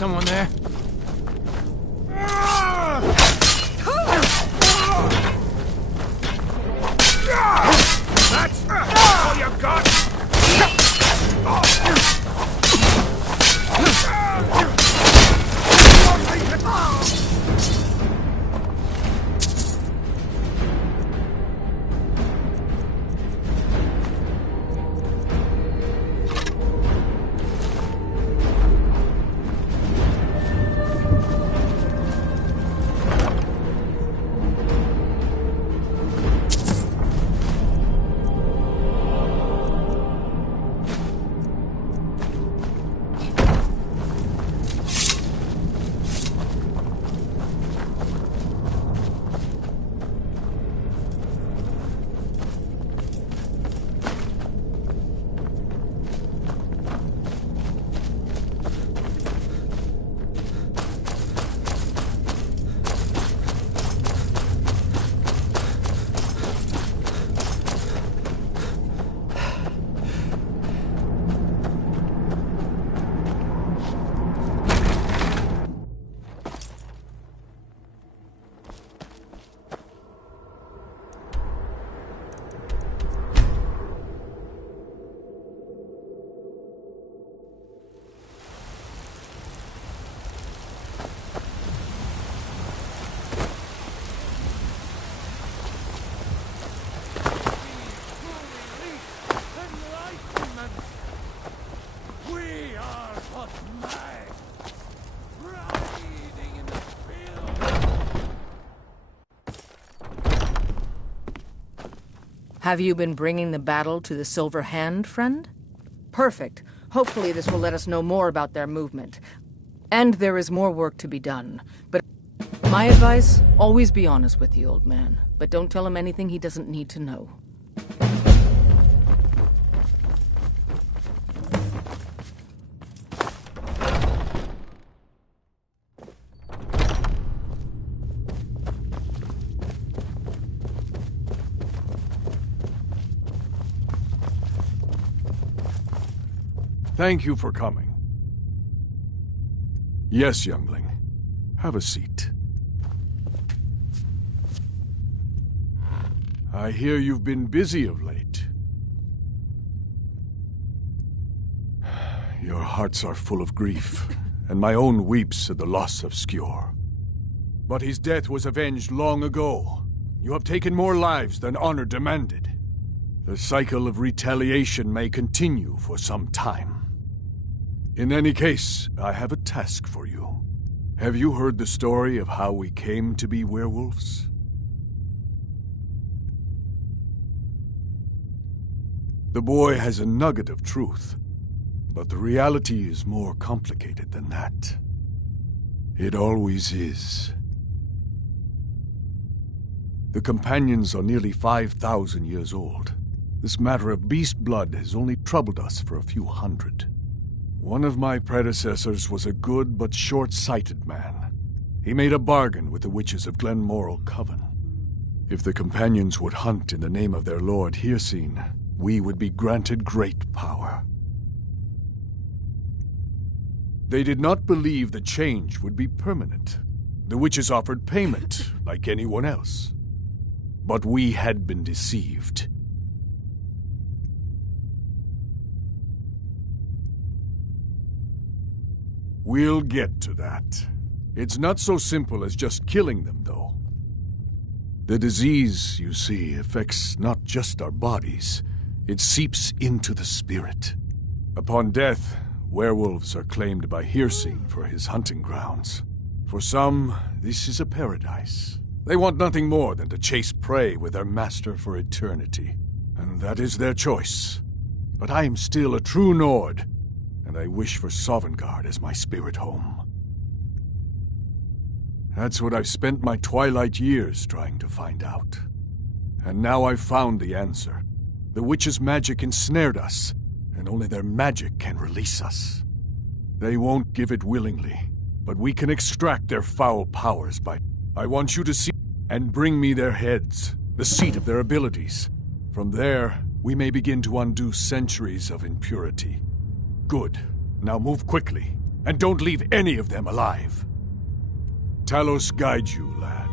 someone there? That's all you got? Have you been bringing the battle to the Silver Hand, friend? Perfect. Hopefully this will let us know more about their movement. And there is more work to be done. But my advice, always be honest with the old man. But don't tell him anything he doesn't need to know. Thank you for coming. Yes, youngling. Have a seat. I hear you've been busy of late. Your hearts are full of grief, and my own weeps at the loss of Skjor. But his death was avenged long ago. You have taken more lives than honor demanded. The cycle of retaliation may continue for some time. In any case, I have a task for you. Have you heard the story of how we came to be werewolves? The boy has a nugget of truth, but the reality is more complicated than that. It always is. The companions are nearly 5,000 years old. This matter of beast blood has only troubled us for a few hundred. One of my predecessors was a good but short-sighted man. He made a bargain with the witches of Glenmoral Coven. If the companions would hunt in the name of their lord Hircine, we would be granted great power. They did not believe the change would be permanent. The witches offered payment, like anyone else. But we had been deceived. We'll get to that. It's not so simple as just killing them, though. The disease, you see, affects not just our bodies. It seeps into the spirit. Upon death, werewolves are claimed by Hircine for his hunting grounds. For some, this is a paradise. They want nothing more than to chase prey with their master for eternity. And that is their choice. But I am still a true Nord, and I wish for Sovngarde as my spirit home. That's what I've spent my twilight years trying to find out. And now I've found the answer. The witches' magic ensnared us, and only their magic can release us. They won't give it willingly, but we can extract their foul powers by... I want you to see and bring me their heads, the seat of their abilities. From there, we may begin to undo centuries of impurity. Good. Now move quickly. And don't leave any of them alive. Talos guide you, lad.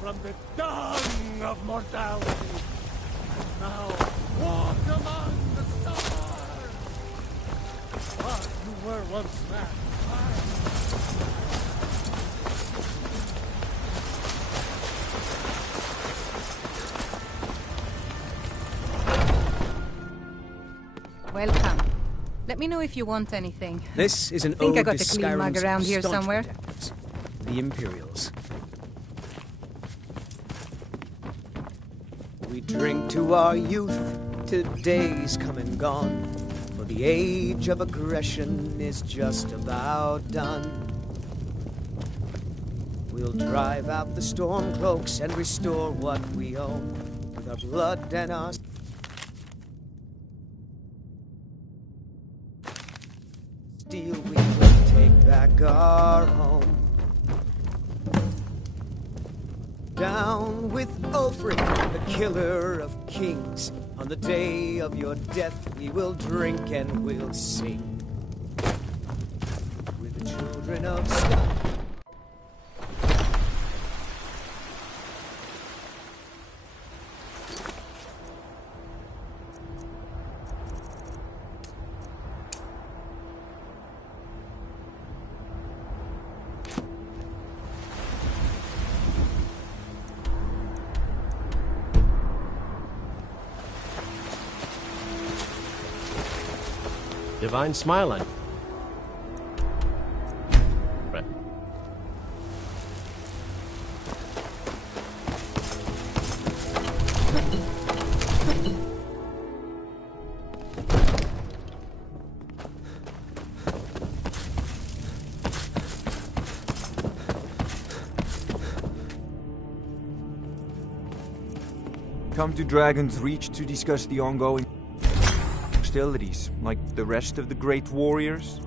From the dung of mortality, and now walk among the stars. But you were once Welcome. Let me know if you want anything. This is an think I ode got to the clean mug Skyrim's around here staunch somewhere. protectors, the Imperials. We drink to our youth, to days come and gone, for the age of aggression is just about done. We'll drive out the stormcloaks and restore what we own, with our blood and our steel. We will take back our home. Down with Ulfric, the killer of kings. On the day of your death, we will drink and we'll sing. With the children of Sky. Divine smiling. Right. Come to Dragon's Reach to discuss the ongoing hostilities, like the rest of the great warriors?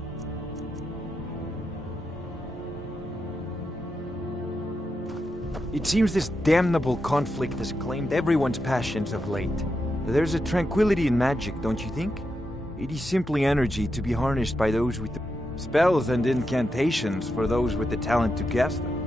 It seems this damnable conflict has claimed everyone's passions of late. There's a tranquility in magic, don't you think? It is simply energy to be harnessed by those with the spells and incantations for those with the talent to cast them.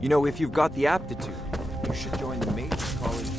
You know, if you've got the aptitude, you should join the Mages College.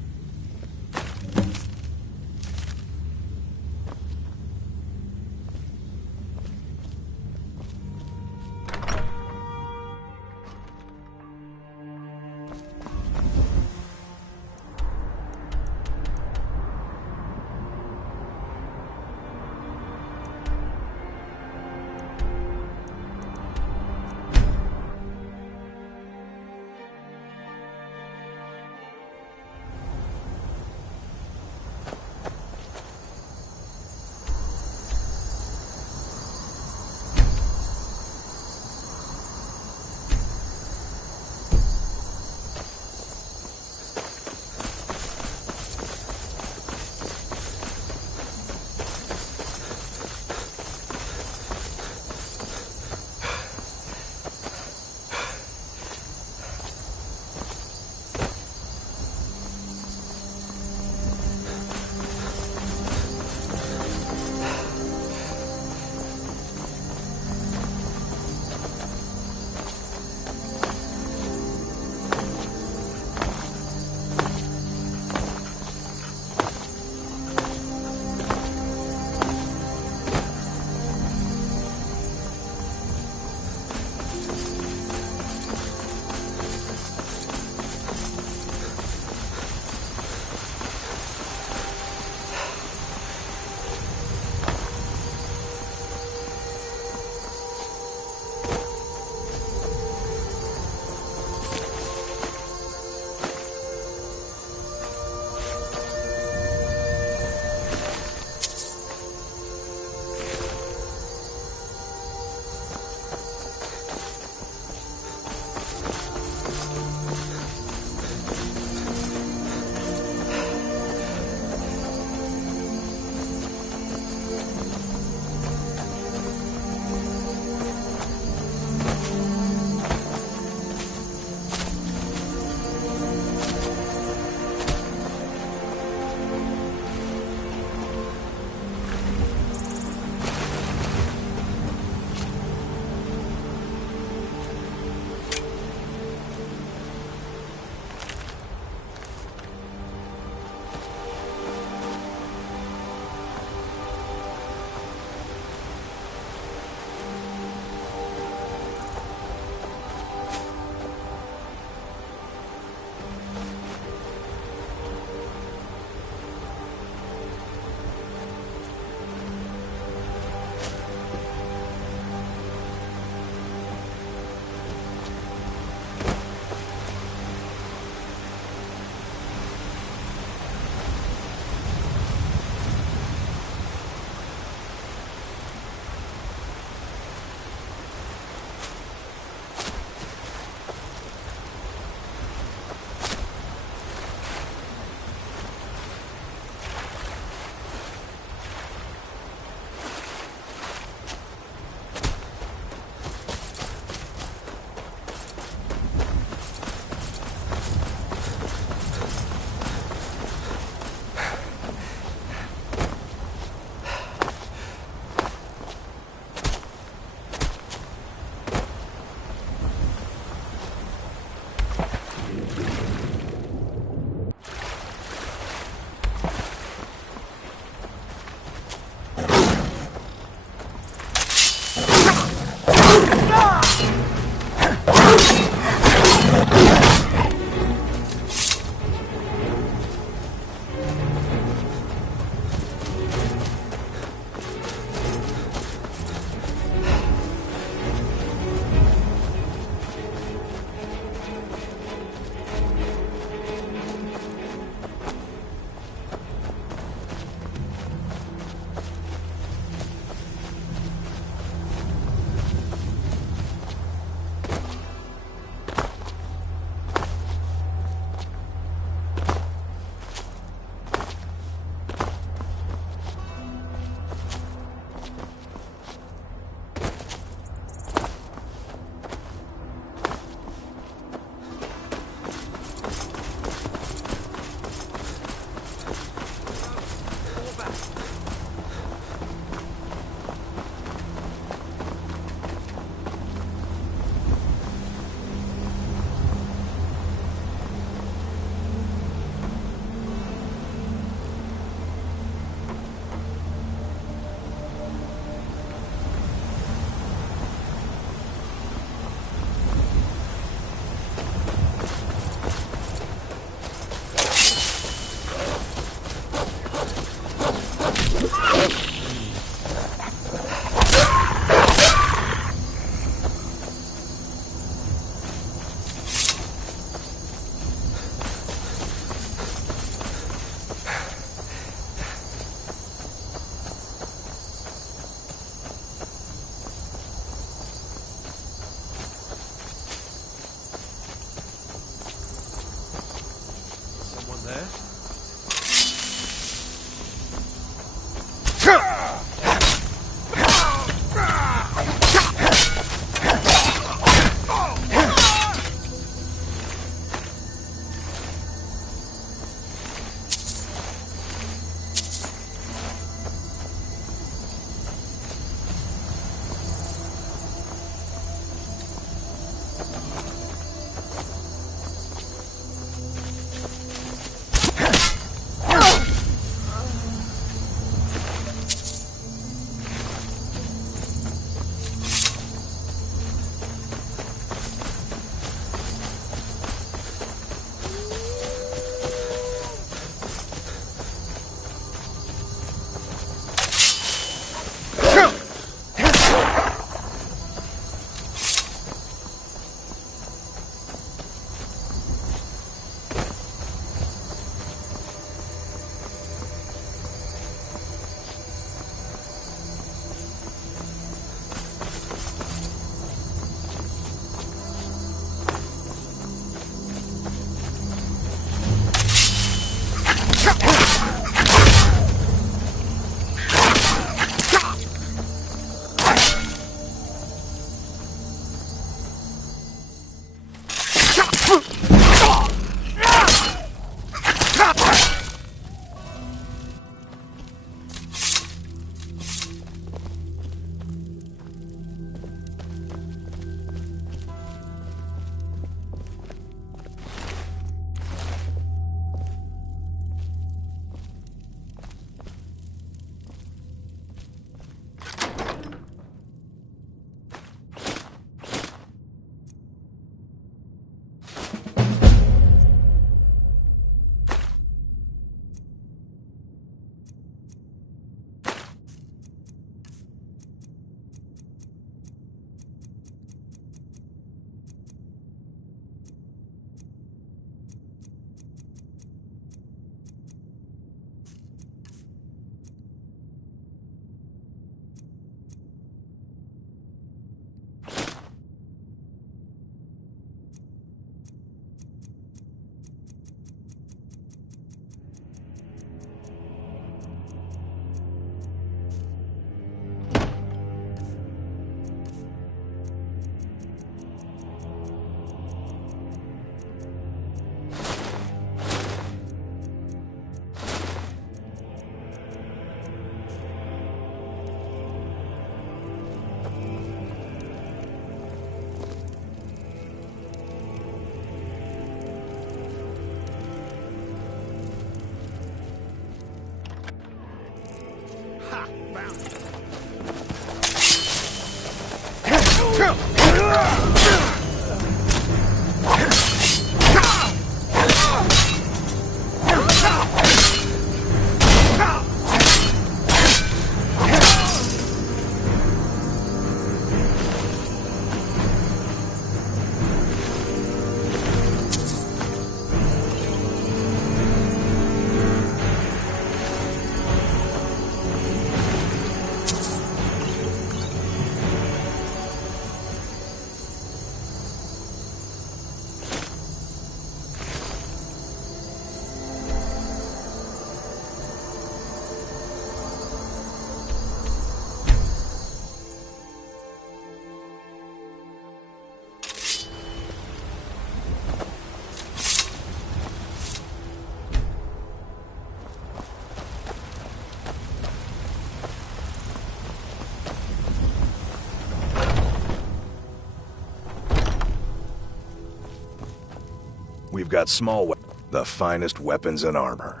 We've got the finest weapons and armor.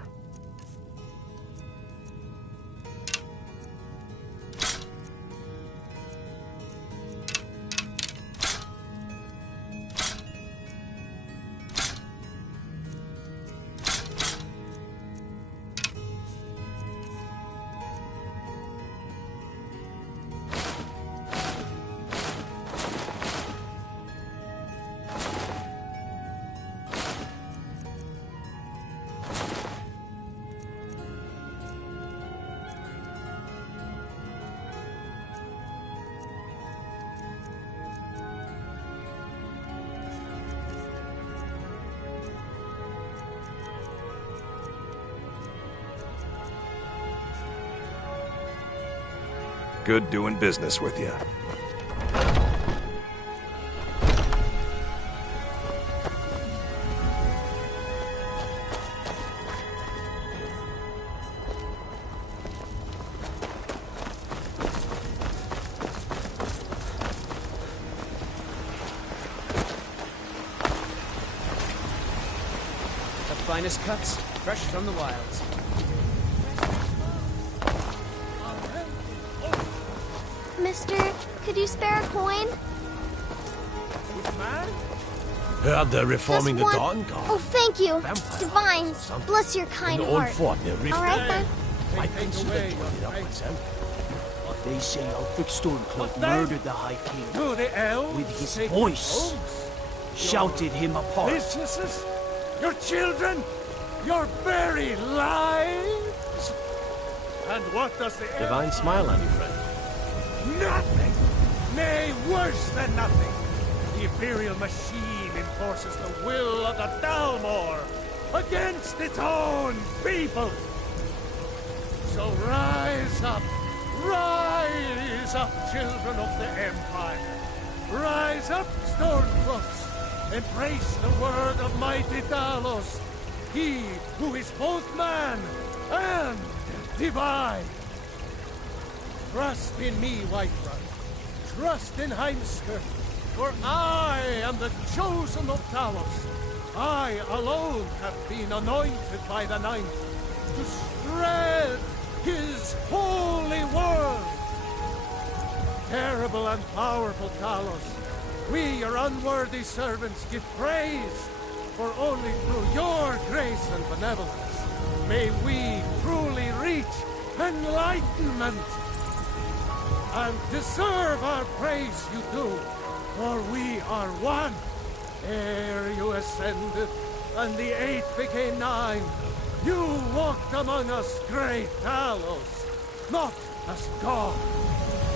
Good doing business with you. The finest cuts, fresh from the wilds. Mister, could you spare a coin? Heard they're reforming Just the one. Dawn Guard. Oh, thank you. Vampire Divines, bless your kind In the old heart. fort near Rift. All right, then. I consider doing it up myself. They say Ulfric Stormcloak murdered the High King Do the elves with his take voice. oaths? Shouted him apart. Businesses? Your children? Your very lives? And what does the Divine smile on you, friend. Nothing! Nay, worse than nothing! The Imperial machine enforces the will of the Dalmor against its own people! So rise up, children of the Empire! Rise up, Stormcloaks! Embrace the word of mighty Talos, he who is both man and divine! Trust in me, Whiterun. Trust in Heimskir, for I am the chosen of Talos. I alone have been anointed by the Ninth to spread his holy word. Terrible and powerful Talos, we, your unworthy servants, give praise, for only through your grace and benevolence may we truly reach enlightenment. And deserve our praise you do, for we are one. Ere you ascended, and the 8 became 9, you walked among us, great Talos, not as God,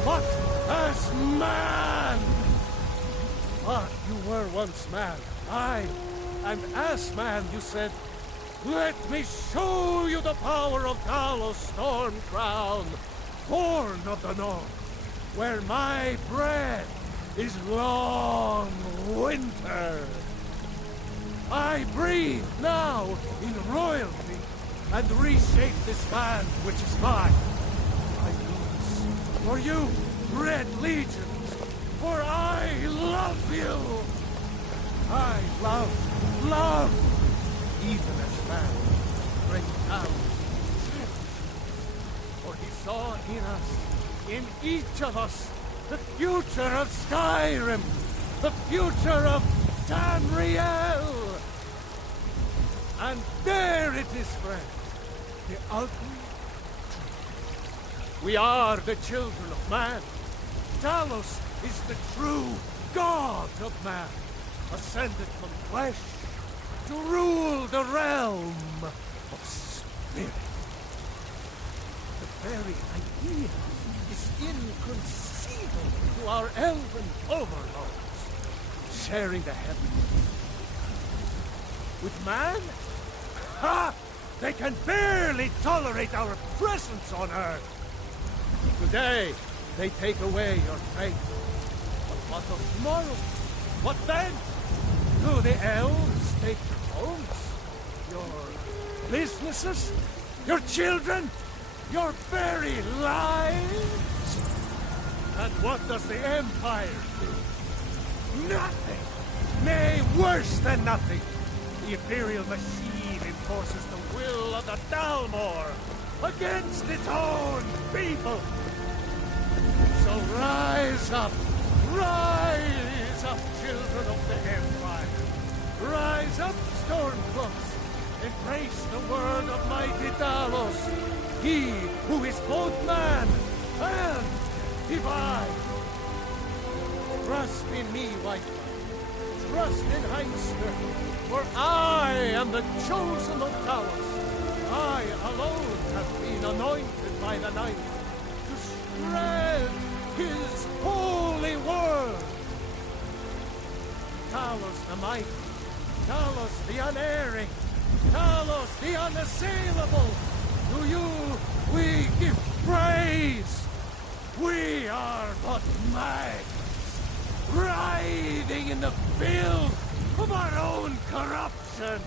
but as man. But you were once man, aye, and as man you said, let me show you the power of Talos Storm Crown, born of the North, where my bread is long winter. I breathe now in royalty and reshape this land which is mine. I do this for you, Red Legions, for I love you. I love, even as man, great Talos, for he saw in us, in each of us, the future of Skyrim, the future of Tamriel. And there it is, friend, the ugly truth. We are the children of man. Talos is the true god of man, ascended from flesh to rule the realm of spirit. The very idea is inconceivable to our elven overlords, sharing the heavens. With man? Ha! They can barely tolerate our presence on Earth. Today, they take away your faith. But what of tomorrow? What then? Do the elves take your homes? Your businesses? Your children? Your very lives? And what does the Empire do? Nothing! Nay, worse than nothing! The Imperial machine enforces the will of the Dalmor against its own people! So rise up, children of the Empire. Rise up, Stormcloaks. Embrace the word of mighty Talos, he who is both man and divine. Trust in me, Whiteman. Trust in Heinster, for I am the chosen of Talos. I alone have been anointed by the Night to spread his holy word. Talos the mighty, Talos the unerring, Talos the unassailable. To you we give praise. We are but maggots, writhing in the filth of our own corruption,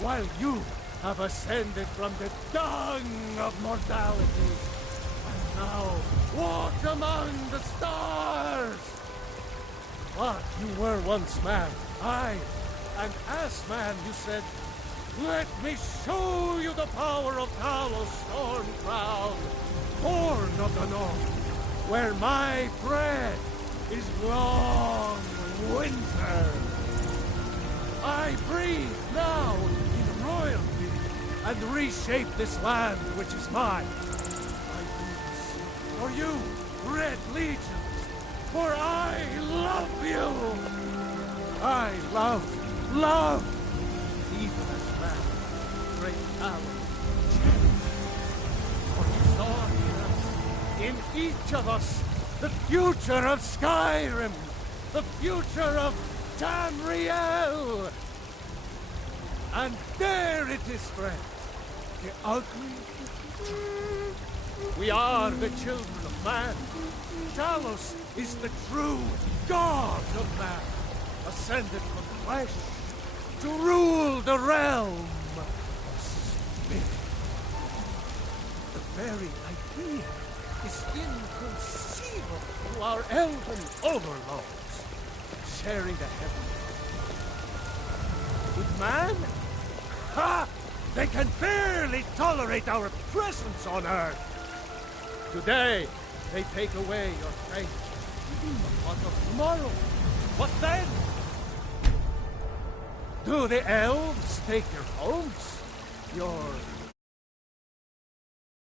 while you have ascended from the dung of mortality, and now walk among the stars. But you were once man, aye, and as man you said, let me show you the power of Talos Stormcloud, born of the north, where my bread is long winter. I breathe now in royalty and reshape this land which is mine. I do this for you, Red Legions, for I love you. I love, even as man, great Talos. For you saw in us, in each of us, the future of Skyrim, the future of Tamriel. And there it is, friends, the ugly truth. We are the children of man. Talos is the true god of man, ascended from flesh to rule the realm of spirit. The very idea is inconceivable to our elven overlords, sharing the heavens. With man? Ha! They can barely tolerate our presence on Earth. Today, they take away your faith. But what of tomorrow? What then? Do the elves take your homes? Your